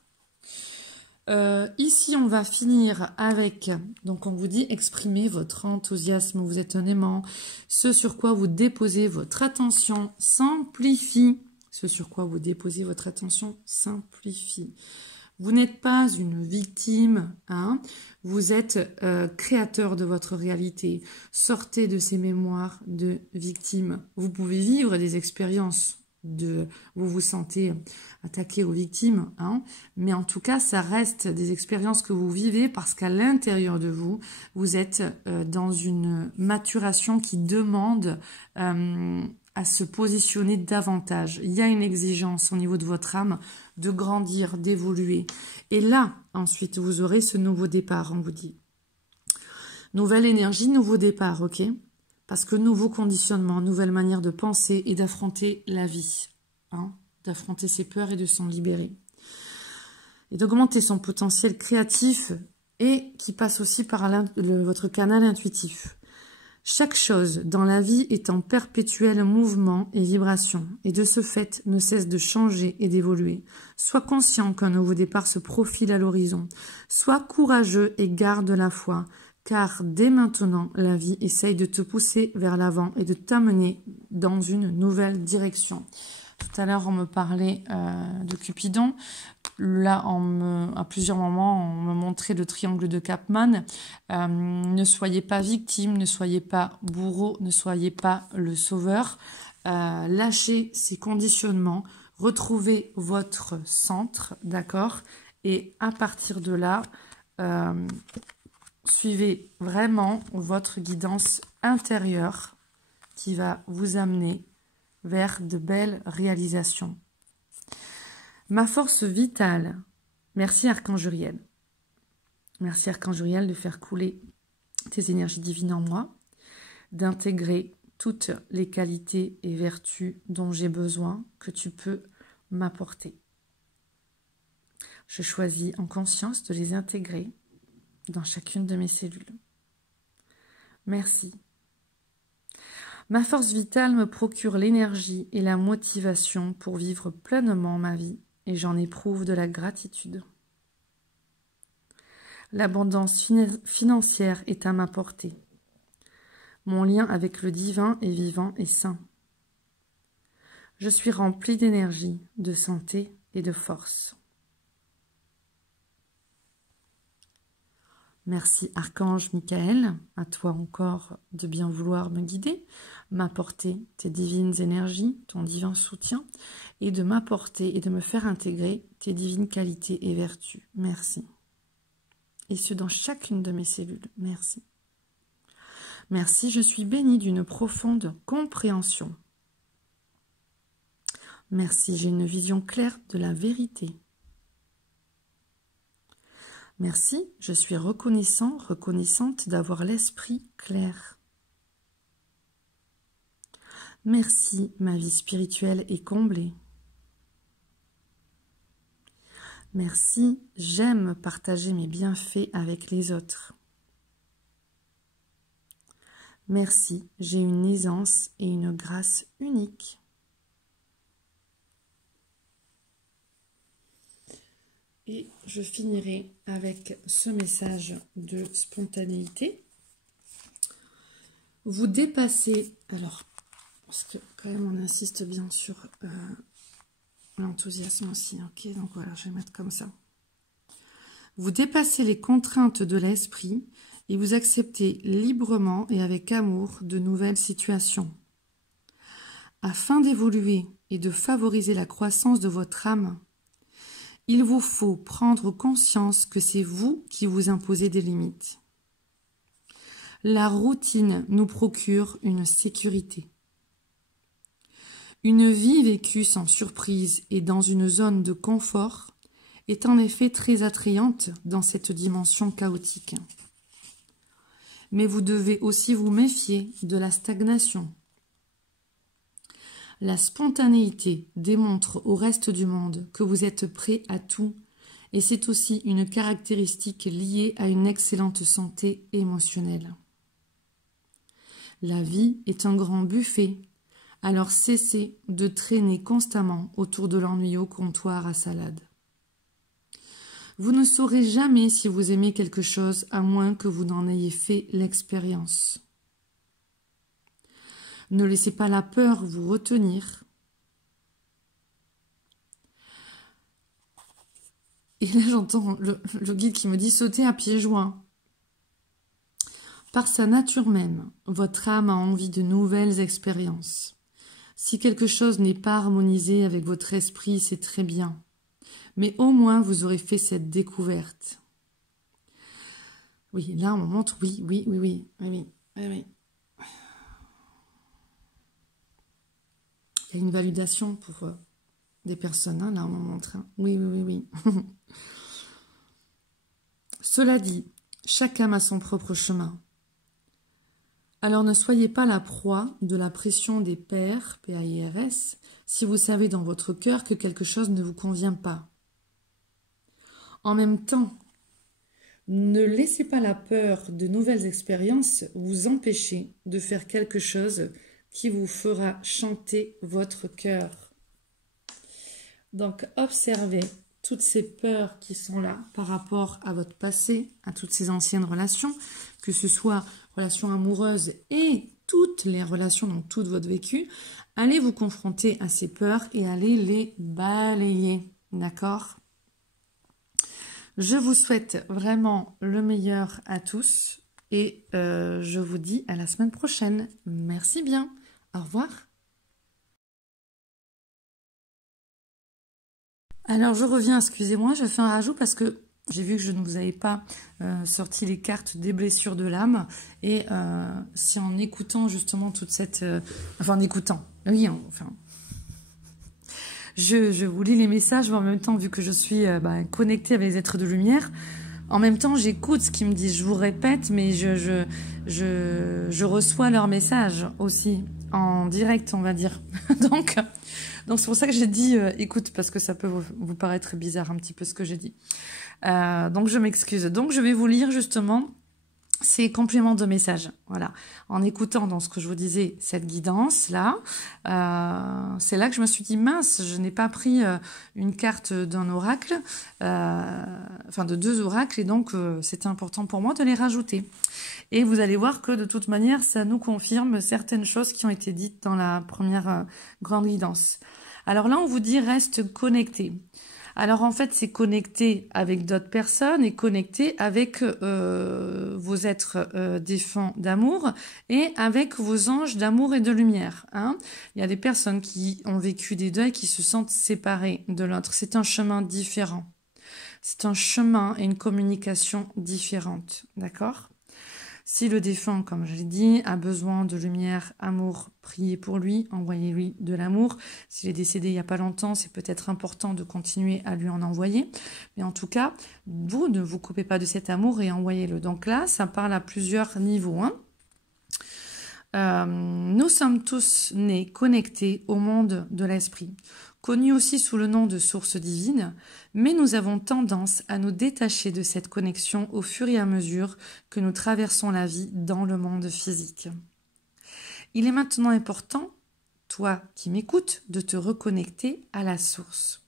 Ici, on va finir avec, donc on vous dit, exprimez votre enthousiasme, vous êtes un aimant. Ce sur quoi vous déposez votre attention s'amplifie. Ce sur quoi vous déposez votre attention s'amplifie. Vous n'êtes pas une victime, hein. Vous êtes créateur de votre réalité. Sortez de ces mémoires de victime. Vous pouvez vivre des expériences vous vous sentez attaqué aux victimes, hein, mais en tout cas, ça reste des expériences que vous vivez parce qu'à l'intérieur de vous, vous êtes dans une maturation qui demande à se positionner davantage. Il y a une exigence au niveau de votre âme de grandir, d'évoluer. Et là, ensuite, vous aurez ce nouveau départ, on vous dit. Nouvelle énergie, nouveau départ, ok ? Parce que nouveau conditionnement, nouvelle manière de penser et d'affronter la vie, hein, d'affronter ses peurs et de s'en libérer. Et d'augmenter son potentiel créatif et qui passe aussi par votre canal intuitif. Chaque chose dans la vie est en perpétuel mouvement et vibration, et de ce fait ne cesse de changer et d'évoluer. Sois conscient qu'un nouveau départ se profile à l'horizon. Sois courageux et garde la foi. Car dès maintenant, la vie essaye de te pousser vers l'avant et de t'amener dans une nouvelle direction. Tout à l'heure, on me parlait de Cupidon. Là, à plusieurs moments, on me montrait le triangle de Chapman. Ne soyez pas victime, ne soyez pas bourreau, ne soyez pas le sauveur. Lâchez ces conditionnements, retrouvez votre centre, d'accord? Et à partir de là... suivez vraiment votre guidance intérieure qui va vous amener vers de belles réalisations. Ma force vitale, merci Archange Uriel. Merci Archange Uriel de faire couler tes énergies divines en moi, d'intégrer toutes les qualités et vertus dont j'ai besoin que tu peux m'apporter. Je choisis en conscience de les intégrer dans chacune de mes cellules. Merci. Ma force vitale me procure l'énergie et la motivation pour vivre pleinement ma vie et j'en éprouve de la gratitude. L'abondance financière est à ma portée. Mon lien avec le divin est vivant et sain. Je suis remplie d'énergie, de santé et de force. Merci Archange Michael, à toi encore de bien vouloir me guider, m'apporter tes divines énergies, ton divin soutien, et de m'apporter et de me faire intégrer tes divines qualités et vertus. Merci. Et ce dans chacune de mes cellules. Merci. Merci, je suis bénie d'une profonde compréhension. Merci, j'ai une vision claire de la vérité. Merci, je suis reconnaissante d'avoir l'esprit clair. Merci, ma vie spirituelle est comblée. Merci, j'aime partager mes bienfaits avec les autres. Merci, j'ai une aisance et une grâce unique. Et je finirai avec ce message de spontanéité. Vous dépassez, alors, parce que quand même on insiste bien sur l'enthousiasme aussi, ok, donc voilà, je vais mettre comme ça. Vous dépassez les contraintes de l'esprit et vous acceptez librement et avec amour de nouvelles situations. Afin d'évoluer et de favoriser la croissance de votre âme, il vous faut prendre conscience que c'est vous qui vous imposez des limites. La routine nous procure une sécurité. Une vie vécue sans surprise et dans une zone de confort est en effet très attrayante dans cette dimension chaotique. Mais vous devez aussi vous méfier de la stagnation. La spontanéité démontre au reste du monde que vous êtes prêt à tout et c'est aussi une caractéristique liée à une excellente santé émotionnelle. La vie est un grand buffet, alors cessez de traîner constamment autour de l'ennui au comptoir à salade. Vous ne saurez jamais si vous aimez quelque chose à moins que vous n'en ayez fait l'expérience. Ne laissez pas la peur vous retenir. Et là, j'entends le guide qui me dit sauter à pieds joints. Par sa nature même, votre âme a envie de nouvelles expériences. Si quelque chose n'est pas harmonisé avec votre esprit, c'est très bien. Mais au moins, vous aurez fait cette découverte. Oui, là, on montre, oui. Il y a une validation pour des personnes, hein, là, on montre. Hein. Oui. Cela dit, chaque âme a son propre chemin. Alors ne soyez pas la proie de la pression des pairs, P-A-I-R-S, si vous savez dans votre cœur que quelque chose ne vous convient pas. En même temps, ne laissez pas la peur de nouvelles expériences vous empêcher de faire quelque chose qui vous fera chanter votre cœur. Donc observez toutes ces peurs qui sont là par rapport à votre passé, à toutes ces anciennes relations, que ce soit relations amoureuses et toutes les relations, donc tout votre vécu. Allez vous confronter à ces peurs et allez les balayer, d'accord? Je vous souhaite vraiment le meilleur à tous et je vous dis à la semaine prochaine. Merci bien. Au revoir. Alors, je reviens, excusez-moi, je fais un rajout parce que j'ai vu que je ne vous avais pas sorti les cartes des blessures de l'âme. Et c'est en écoutant justement toute cette... enfin, en écoutant, oui, enfin... Je vous lis les messages, mais en même temps, vu que je suis connectée avec les êtres de lumière, en même temps, j'écoute ce qu'ils me disent. Je vous répète, mais je reçois leurs messages aussi, en direct, on va dire. Donc c'est pour ça que j'ai dit écoute, parce que ça peut vous paraître bizarre un petit peu ce que j'ai dit. Donc je m'excuse. Donc je vais vous lire justement ces compléments de messages. Voilà. En écoutant dans ce que je vous disais, cette guidance-là, c'est là que je me suis dit, mince, je n'ai pas pris une carte d'un oracle, enfin de 2 oracles, et donc c'était important pour moi de les rajouter. Et vous allez voir que de toute manière, ça nous confirme certaines choses qui ont été dites dans la première grande guidance. Alors là, on vous dit, reste connecté. Alors en fait, c'est connecté avec d'autres personnes et connecté avec vos êtres défunts d'amour et avec vos anges d'amour et de lumière. Hein. Il y a des personnes qui ont vécu des deuils qui se sentent séparées de l'autre. C'est un chemin différent. C'est un chemin et une communication différente. D'accord ? Si le défunt, comme je l'ai dit, a besoin de lumière, amour, priez pour lui, envoyez-lui de l'amour. S'il est décédé il n'y a pas longtemps, c'est peut-être important de continuer à lui en envoyer. Mais en tout cas, vous ne vous coupez pas de cet amour et envoyez-le. Donc là, ça parle à plusieurs niveaux. Nous sommes tous nés connectés au monde de l'esprit, connu aussi sous le nom de source divine, mais nous avons tendance à nous détacher de cette connexion au fur et à mesure que nous traversons la vie dans le monde physique. Il est maintenant important, toi qui m'écoutes, de te reconnecter à la source.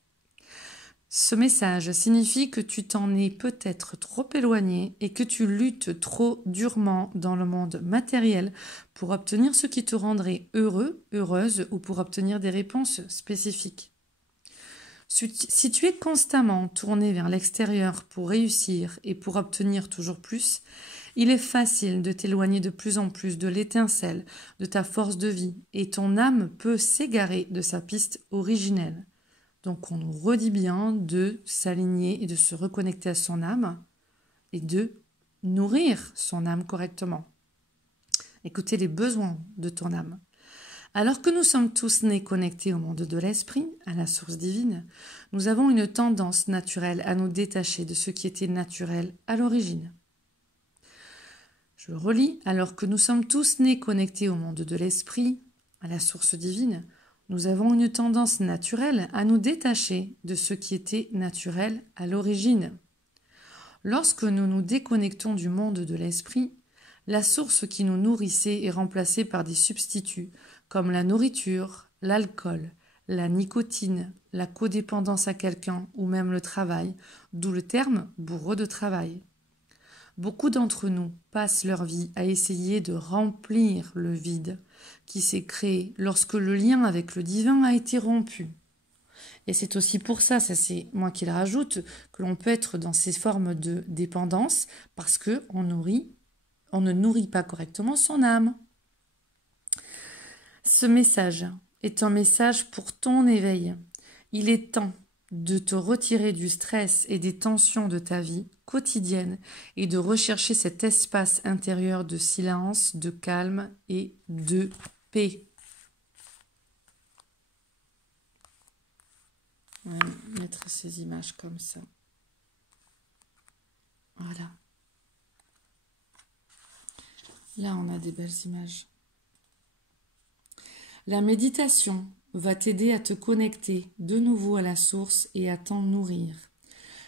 Ce message signifie que tu t'en es peut-être trop éloigné et que tu luttes trop durement dans le monde matériel pour obtenir ce qui te rendrait heureux, heureuse ou pour obtenir des réponses spécifiques. Si tu es constamment tourné vers l'extérieur pour réussir et pour obtenir toujours plus, il est facile de t'éloigner de plus en plus de l'étincelle de ta force de vie et ton âme peut s'égarer de sa piste originelle. Donc on nous redit bien de s'aligner et de se reconnecter à son âme et de nourrir son âme correctement. Écoutez les besoins de ton âme. Alors que nous sommes tous nés connectés au monde de l'esprit, à la source divine, nous avons une tendance naturelle à nous détacher de ce qui était naturel à l'origine. Je le relis, alors que nous sommes tous nés connectés au monde de l'esprit, à la source divine, nous avons une tendance naturelle à nous détacher de ce qui était naturel à l'origine. Lorsque nous nous déconnectons du monde de l'esprit, la source qui nous nourrissait est remplacée par des substituts comme la nourriture, l'alcool, la nicotine, la codépendance à quelqu'un ou même le travail, d'où le terme bourreau de travail. Beaucoup d'entre nous passent leur vie à essayer de remplir le vide qui s'est créé lorsque le lien avec le divin a été rompu. Et c'est aussi pour ça, ça c'est moi qui le rajoute, que l'on peut être dans ces formes de dépendance parce qu'on ne nourrit pas correctement son âme. Ce message est un message pour ton éveil. Il est temps de te retirer du stress et des tensions de ta vie quotidienne et de rechercher cet espace intérieur de silence, de calme et de paix. On va mettre ces images comme ça. Voilà. Là, on a des belles images. La méditation va t'aider à te connecter de nouveau à la source et à t'en nourrir.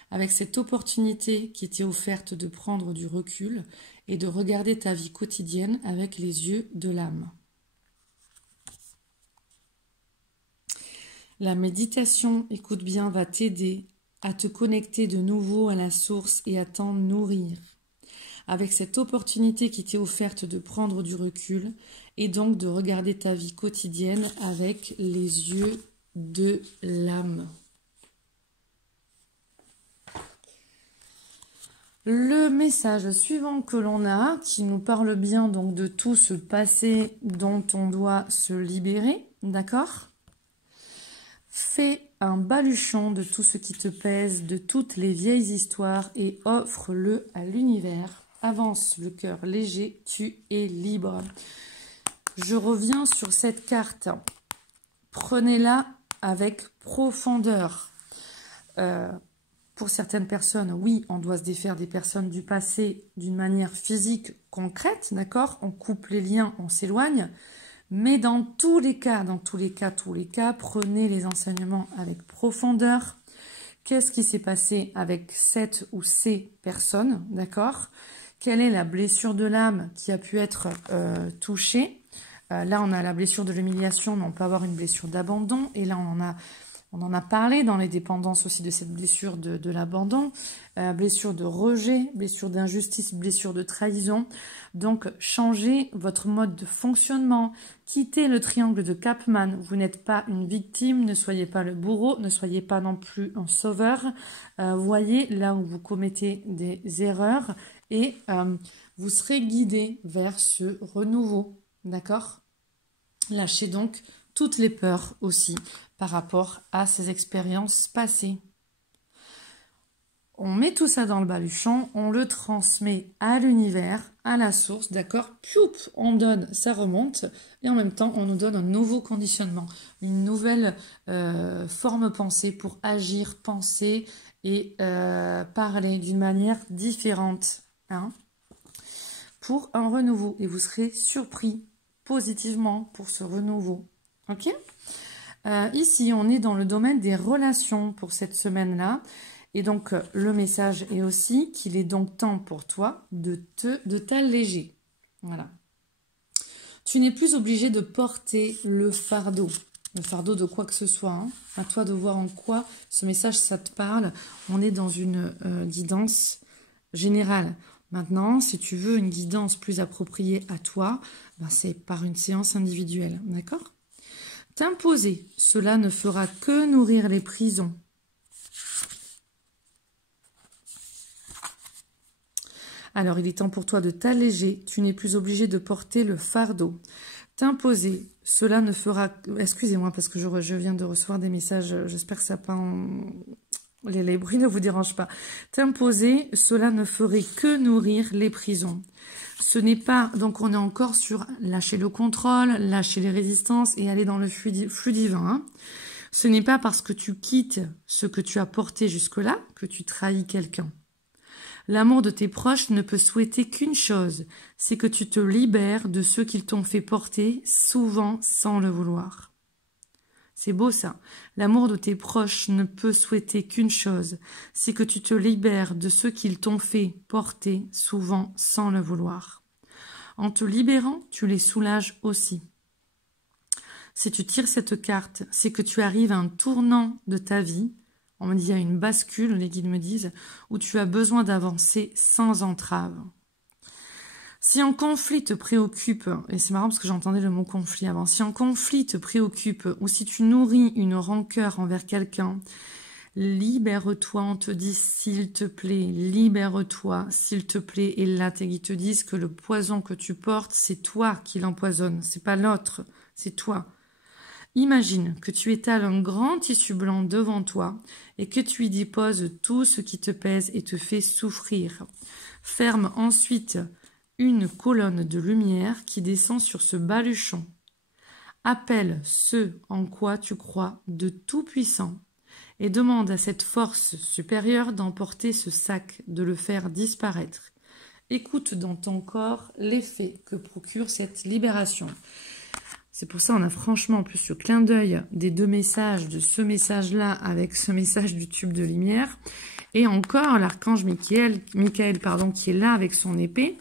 Avec cette opportunité qui t'est offerte de prendre du recul et de regarder ta vie quotidienne avec les yeux de l'âme. La méditation, écoute bien, va t'aider à te connecter de nouveau à la source et à t'en nourrir. Avec cette opportunité qui t'est offerte de prendre du recul et donc de regarder ta vie quotidienne avec les yeux de l'âme. Le message suivant que l'on a, qui nous parle bien donc de tout ce passé dont on doit se libérer, d'accord ? Fais un baluchon de tout ce qui te pèse, de toutes les vieilles histoires et offre-le à l'univers. Avance le cœur léger, tu es libre. Je reviens sur cette carte. Prenez-la avec profondeur. Pour certaines personnes, oui, on doit se défaire des personnes du passé d'une manière physique concrète, d'accord ? On coupe les liens, on s'éloigne. Mais dans tous les cas, prenez les enseignements avec profondeur. Qu'est-ce qui s'est passé avec cette ou ces personnes, d'accord ? Quelle est la blessure de l'âme qui a pu être touchée ? Là, on a la blessure de l'humiliation, mais on peut avoir une blessure d'abandon. Et là, on en a parlé dans les dépendances aussi de cette blessure de l'abandon, blessure de rejet, blessure d'injustice, blessure de trahison. Donc, changez votre mode de fonctionnement, quittez le triangle de Capman. Vous n'êtes pas une victime, ne soyez pas le bourreau, ne soyez pas non plus un sauveur. Voyez là où vous commettez des erreurs et vous serez guidé vers ce renouveau, d'accord ? Lâchez donc toutes les peurs aussi par rapport à ces expériences passées. On met tout ça dans le baluchon, on le transmet à l'univers, à la source, d'accord ? Pioup, on donne, ça remonte, et en même temps, on nous donne un nouveau conditionnement, une nouvelle forme pensée pour agir, penser et parler d'une manière différente, hein, pour un renouveau. Et vous serez surpris positivement pour ce renouveau, ok ? Ici, on est dans le domaine des relations pour cette semaine-là. Et donc, le message est aussi qu'il est donc temps pour toi de t'alléger. Voilà. Tu n'es plus obligé de porter le fardeau de quoi que ce soit. Hein. À toi de voir en quoi ce message, ça te parle. On est dans une guidance générale. Maintenant, si tu veux une guidance plus appropriée à toi, ben c'est par une séance individuelle. D'accord ? T'imposer, cela ne fera que nourrir les prisons. Alors, il est temps pour toi de t'alléger. Tu n'es plus obligé de porter le fardeau. T'imposer, cela ne fera... Excusez-moi, parce que je viens de recevoir des messages. J'espère que ça pas... Les bruits ne vous dérangent pas. T'imposer, cela ne ferait que nourrir les prisons. Ce n'est pas... Donc, on est encore sur lâcher le contrôle, lâcher les résistances et aller dans le flux divin. Hein. Ce n'est pas parce que tu quittes ce que tu as porté jusque-là que tu trahis quelqu'un. L'amour de tes proches ne peut souhaiter qu'une chose, c'est que tu te libères de ceux qu'ils t'ont fait porter, souvent sans le vouloir. C'est beau ça. L'amour de tes proches ne peut souhaiter qu'une chose, c'est que tu te libères de ceux qu'ils t'ont fait porter, souvent sans le vouloir. En te libérant, tu les soulages aussi. Si tu tires cette carte, c'est que tu arrives à un tournant de ta vie. On me dit, il y a une bascule, les guides me disent, où tu as besoin d'avancer sans entrave. Si un conflit te préoccupe, et c'est marrant parce que j'entendais le mot conflit avant, si un conflit te préoccupe ou si tu nourris une rancœur envers quelqu'un, libère-toi, on te dit s'il te plaît, libère-toi, s'il te plaît. Et là, ils te disent que le poison que tu portes, c'est toi qui l'empoisonne, c'est pas l'autre, c'est toi. Imagine que tu étales un grand tissu blanc devant toi et que tu y déposes tout ce qui te pèse et te fait souffrir. Ferme ensuite une colonne de lumière qui descend sur ce baluchon. Appelle ce en quoi tu crois de tout puissant et demande à cette force supérieure d'emporter ce sac, de le faire disparaître. Écoute dans ton corps l'effet que procure cette libération. C'est pour ça on a franchement en plus le clin d'œil des deux messages, de ce message-là avec ce message du tube de lumière. Et encore l'archange Michael, qui est là avec son épée,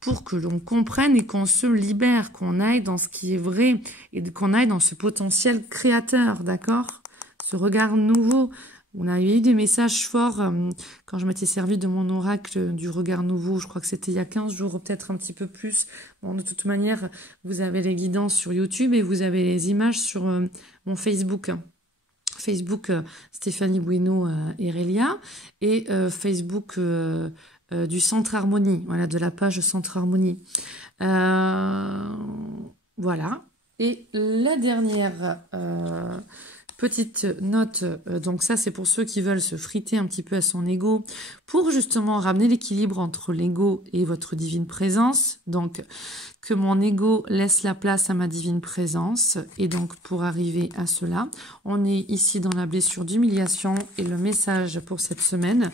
pour que l'on comprenne et qu'on se libère, qu'on aille dans ce qui est vrai et qu'on aille dans ce potentiel créateur, d'accord? Ce regard nouveau. On a eu des messages forts quand je m'étais servi de mon oracle du regard nouveau. Je crois que c'était il y a 15 jours, peut-être un petit peu plus. Bon, de toute manière, vous avez les guidances sur YouTube et vous avez les images sur mon Facebook. Facebook Stéphanie Bueno Erelia et Facebook du Centre Harmonie, voilà, de la page Centre Harmonie. Voilà. Et la dernière petite note, donc ça c'est pour ceux qui veulent se friter un petit peu à son ego, pour justement ramener l'équilibre entre l'ego et votre divine présence, donc que mon ego laisse la place à ma divine présence, et donc pour arriver à cela, on est ici dans la blessure d'humiliation, et le message pour cette semaine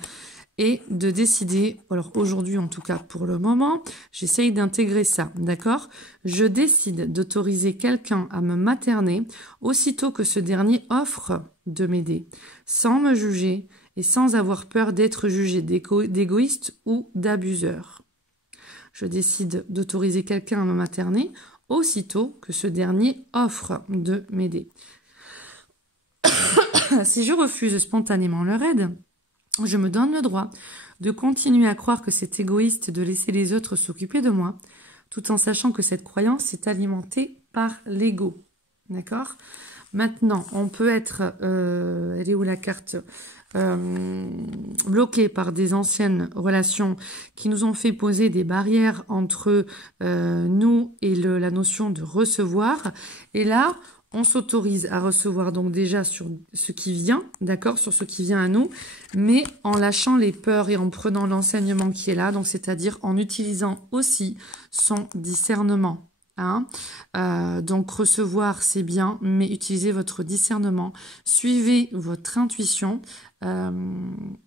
est de décider, alors aujourd'hui en tout cas pour le moment, j'essaye d'intégrer ça, d'accord? Je décide d'autoriser quelqu'un à me materner aussitôt que ce dernier offre de m'aider, sans me juger et sans avoir peur d'être jugé d'égoïste ou d'abuseur. Je décide d'autoriser quelqu'un à me materner aussitôt que ce dernier offre de m'aider. Si je refuse spontanément leur aide, je me donne le droit de continuer à croire que c'est égoïste de laisser les autres s'occuper de moi, tout en sachant que cette croyance est alimentée par l'ego. D'accord? Maintenant, on peut être, elle est où la carte, bloqué par des anciennes relations qui nous ont fait poser des barrières entre nous et la notion de recevoir. Et là, on s'autorise à recevoir donc déjà sur ce qui vient, d'accord, sur ce qui vient à nous, mais en lâchant les peurs et en prenant l'enseignement qui est là, donc c'est-à-dire en utilisant aussi son discernement. Hein. Donc recevoir c'est bien, mais utilisez votre discernement, suivez votre intuition,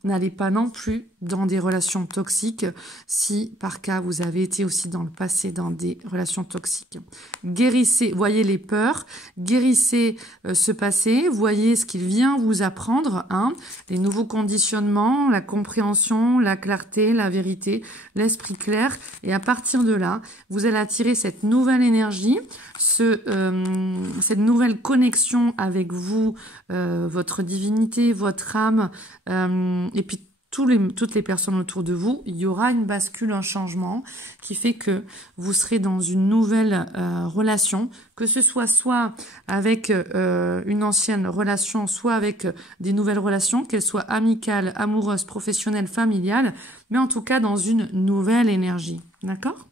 n'allez pas non plus dans des relations toxiques si par cas vous avez été aussi dans le passé dans des relations toxiques. Guérissez, voyez les peurs, guérissez ce passé, voyez ce qu'il vient vous apprendre, hein, les nouveaux conditionnements, la compréhension, la clarté, la vérité, l'esprit clair, et à partir de là, vous allez attirer cette nouvelle énergie, cette nouvelle connexion avec vous, votre divinité, votre âme, et puis toutes les personnes autour de vous. Il y aura une bascule, un changement qui fait que vous serez dans une nouvelle relation, que ce soit avec une ancienne relation, soit avec des nouvelles relations, qu'elles soient amicales, amoureuses, professionnelles, familiales, mais en tout cas dans une nouvelle énergie. D'accord?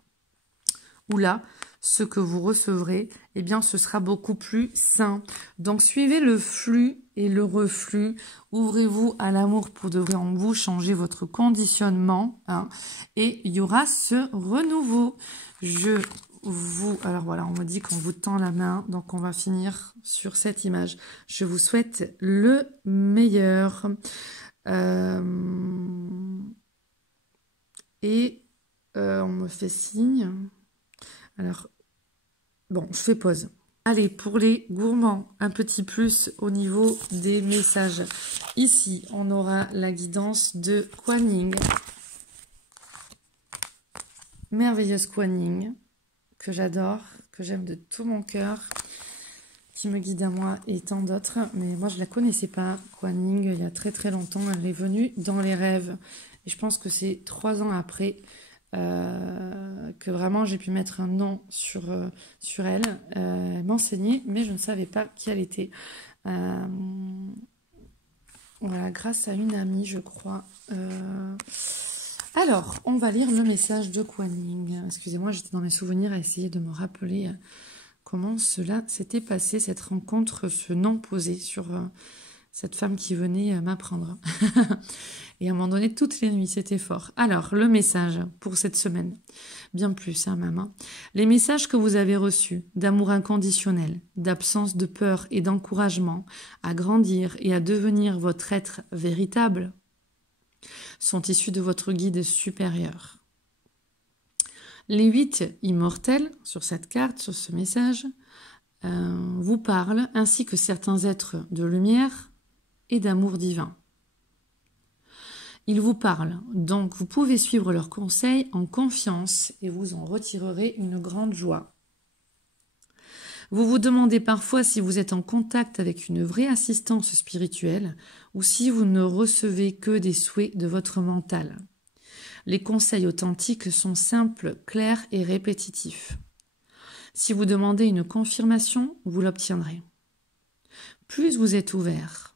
Où là, ce que vous recevrez, eh bien, ce sera beaucoup plus sain. Donc, suivez le flux et le reflux. Ouvrez-vous à l'amour pour de vrai en vous, changer votre conditionnement. Hein, et il y aura ce renouveau. Alors voilà, on me dit qu'on vous tend la main. Donc, on va finir sur cette image. Je vous souhaite le meilleur. On me fait signe. Alors, bon, je fais pause. Allez, pour les gourmands, un petit plus au niveau des messages. Ici, on aura la guidance de Kuan Yin. Merveilleuse Kuan Yin, que j'adore, que j'aime de tout mon cœur, qui me guide à moi et tant d'autres. Mais moi, je ne la connaissais pas, Kuan Yin, il y a très très longtemps. Elle est venue dans les rêves. Et je pense que c'est 3 ans après que vraiment j'ai pu mettre un nom sur elle, m'enseigner, mais je ne savais pas qui elle était. Voilà, grâce à une amie, je crois. Alors, on va lire le message de Kuan Yin. Excusez-moi, j'étais dans mes souvenirs à essayer de me rappeler comment cela s'était passé, cette rencontre, ce nom posé sur cette femme qui venait m'apprendre. Et à un moment donné, toutes les nuits, c'était fort. Alors, le message pour cette semaine, bien plus, hein, maman. Les messages que vous avez reçus d'amour inconditionnel, d'absence de peur et d'encouragement à grandir et à devenir votre être véritable sont issus de votre guide supérieur. Les 8 immortels, sur cette carte, sur ce message, vous parlent, ainsi que certains êtres de lumière et d'amour divin. Ils vous parlent, donc vous pouvez suivre leurs conseils en confiance et vous en retirerez une grande joie. Vous vous demandez parfois si vous êtes en contact avec une vraie assistance spirituelle ou si vous ne recevez que des souhaits de votre mental. Les conseils authentiques sont simples, clairs et répétitifs. Si vous demandez une confirmation, vous l'obtiendrez. Plus vous êtes ouvert,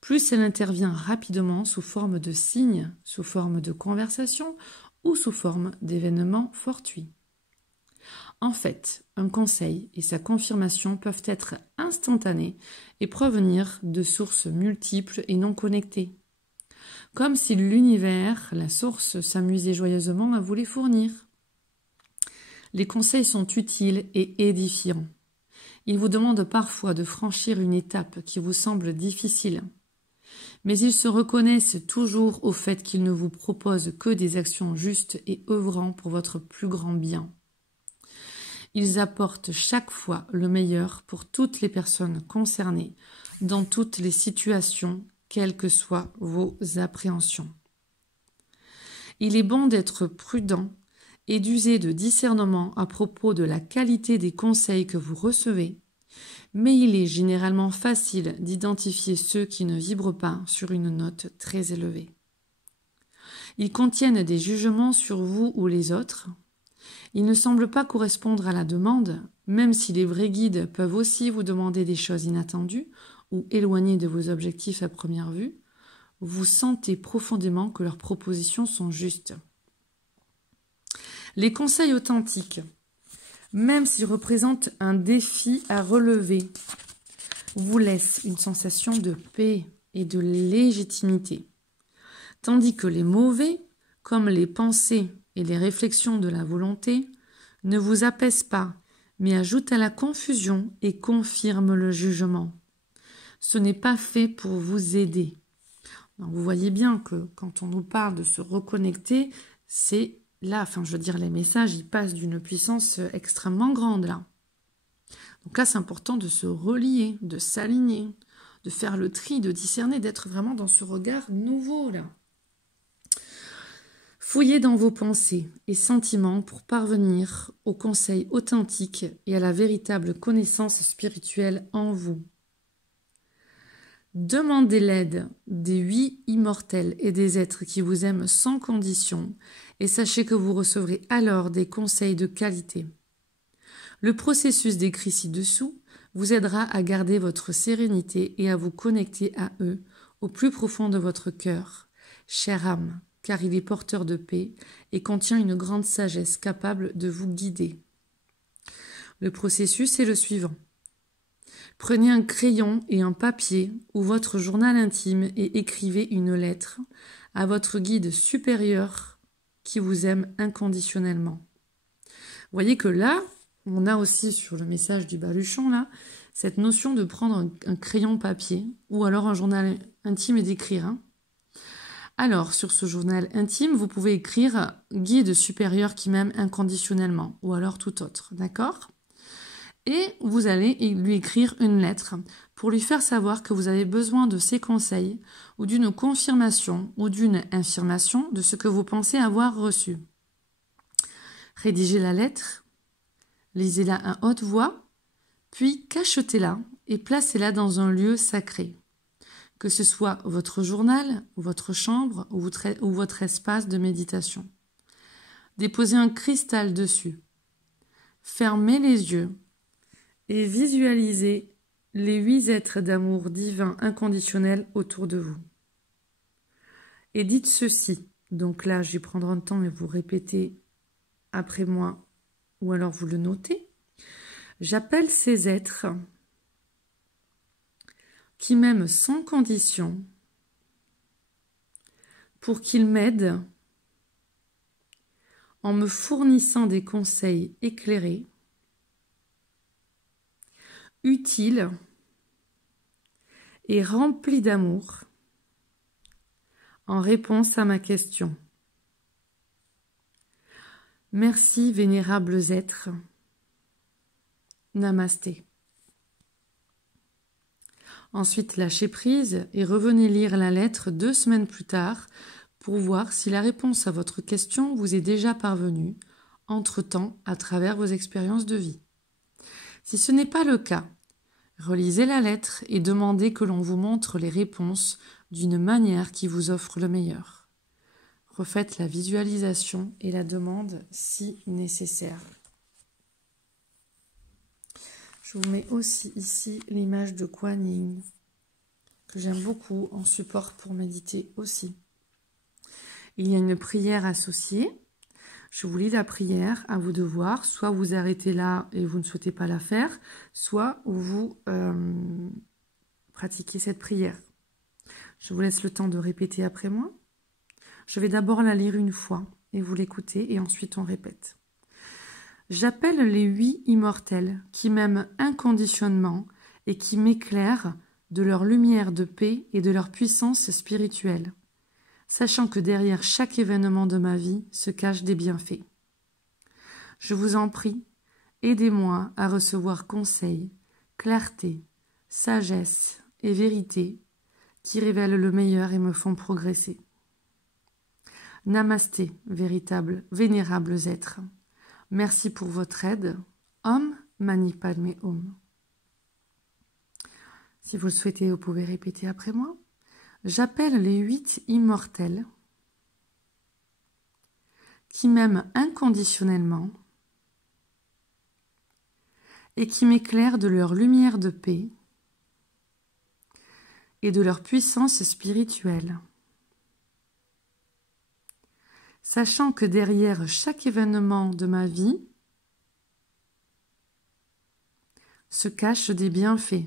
plus elle intervient rapidement sous forme de signes, sous forme de conversation ou sous forme d'événements fortuits. En fait, un conseil et sa confirmation peuvent être instantanés et provenir de sources multiples et non connectées. Comme si l'univers, la source, s'amusait joyeusement à vous les fournir. Les conseils sont utiles et édifiants. Ils vous demandent parfois de franchir une étape qui vous semble difficile. Mais ils se reconnaissent toujours au fait qu'ils ne vous proposent que des actions justes et œuvrant pour votre plus grand bien. Ils apportent chaque fois le meilleur pour toutes les personnes concernées, dans toutes les situations, quelles que soient vos appréhensions. Il est bon d'être prudent et d'user de discernement à propos de la qualité des conseils que vous recevez, mais il est généralement facile d'identifier ceux qui ne vibrent pas sur une note très élevée. Ils contiennent des jugements sur vous ou les autres. Ils ne semblent pas correspondre à la demande, même si les vrais guides peuvent aussi vous demander des choses inattendues ou éloignées de vos objectifs à première vue. Vous sentez profondément que leurs propositions sont justes. Les conseils authentiques, même s'ils représentent un défi à relever, vous laissent une sensation de paix et de légitimité, tandis que les mauvais, comme les pensées et les réflexions de la volonté, ne vous apaisent pas, mais ajoutent à la confusion et confirment le jugement. Ce n'est pas fait pour vous aider. Donc vous voyez bien que quand on nous parle de se reconnecter, c'est là, les messages, ils passent d'une puissance extrêmement grande, là. Donc là, c'est important de se relier, de s'aligner, de faire le tri, de discerner, d'être vraiment dans ce regard nouveau, là. Fouillez dans vos pensées et sentiments pour parvenir aux conseils authentiques et à la véritable connaissance spirituelle en vous. Demandez l'aide des 8 immortels et des êtres qui vous aiment sans condition et sachez que vous recevrez alors des conseils de qualité. Le processus décrit ci-dessous vous aidera à garder votre sérénité et à vous connecter à eux au plus profond de votre cœur, chère âme, car il est porteur de paix et contient une grande sagesse capable de vous guider. Le processus est le suivant. Prenez un crayon et un papier ou votre journal intime et écrivez une lettre à votre guide supérieur qui vous aime inconditionnellement. Vous voyez que là, on a aussi sur le message du baluchon, là, cette notion de prendre un crayon papier ou alors un journal intime et d'écrire. Hein. Alors, sur ce journal intime, vous pouvez écrire « Guide supérieur qui m'aime inconditionnellement » ou alors tout autre, d'accord ? Et vous allez lui écrire une lettre pour lui faire savoir que vous avez besoin de ses conseils ou d'une confirmation ou d'une infirmation de ce que vous pensez avoir reçu. Rédigez la lettre, lisez-la à haute voix, puis cachetez-la et placez-la dans un lieu sacré, que ce soit votre journal, votre chambre ou votre espace de méditation. Déposez un cristal dessus. Fermez les yeux et visualisez les 8 êtres d'amour divin inconditionnel autour de vous. Et dites ceci. Donc là, je vais prendre un temps et vous répétez après moi, ou alors vous le notez. J'appelle ces êtres qui m'aiment sans condition pour qu'ils m'aident en me fournissant des conseils éclairés, utiles et remplis d'amour en réponse à ma question. Merci, vénérables êtres. Namasté. Ensuite, lâchez prise et revenez lire la lettre 2 semaines plus tard pour voir si la réponse à votre question vous est déjà parvenue, entre-temps, à travers vos expériences de vie. Si ce n'est pas le cas, relisez la lettre et demandez que l'on vous montre les réponses d'une manière qui vous offre le meilleur. Refaites la visualisation et la demande si nécessaire. Je vous mets aussi ici l'image de Kuan Yin, que j'aime beaucoup en support pour méditer aussi. Il y a une prière associée. Je vous lis la prière, à vous de voir. Soit vous arrêtez là et vous ne souhaitez pas la faire, soit vous pratiquez cette prière. Je vous laisse le temps de répéter après moi. Je vais d'abord la lire une fois et vous l'écoutez et ensuite on répète. J'appelle les 8 immortels qui m'aiment inconditionnellement et qui m'éclairent de leur lumière de paix et de leur puissance spirituelle, sachant que derrière chaque événement de ma vie se cachent des bienfaits. Je vous en prie, aidez-moi à recevoir conseils, clarté, sagesse et vérité qui révèlent le meilleur et me font progresser. Namasté, véritables, vénérables êtres. Merci pour votre aide. Om Mani Padme Hum. Si vous le souhaitez, vous pouvez répéter après moi. J'appelle les 8 immortels qui m'aiment inconditionnellement et qui m'éclairent de leur lumière de paix et de leur puissance spirituelle. Sachant que derrière chaque événement de ma vie se cachent des bienfaits.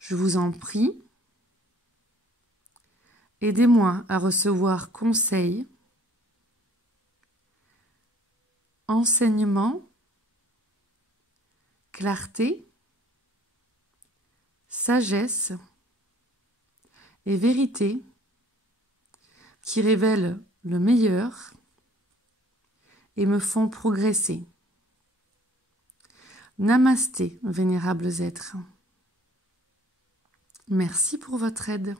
Je vous en prie, aidez-moi à recevoir conseils, enseignements, clarté, sagesse et vérité qui révèlent le meilleur et me font progresser. Namasté, vénérables êtres. Merci pour votre aide.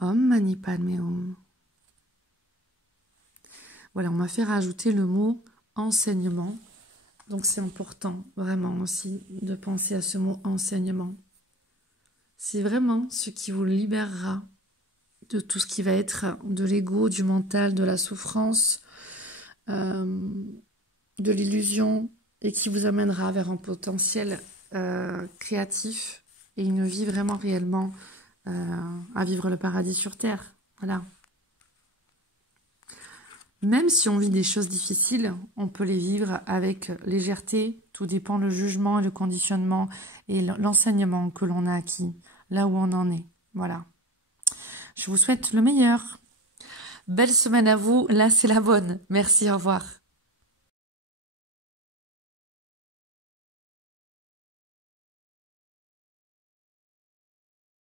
Om Mani Padme Hum. Voilà, on m'a fait rajouter le mot enseignement. Donc c'est important vraiment aussi de penser à ce mot enseignement. C'est vraiment ce qui vous libérera de tout ce qui va être de l'ego, du mental, de la souffrance, de l'illusion, et qui vous amènera vers un potentiel créatif et une vie vraiment réellement à vivre le paradis sur terre. Voilà. Même si on vit des choses difficiles, on peut les vivre avec légèreté. Tout dépend le jugement, le conditionnement et l'enseignement que l'on a acquis, là où on en est. Voilà. Je vous souhaite le meilleur. Belle semaine à vous. Là, c'est la bonne. Merci, au revoir.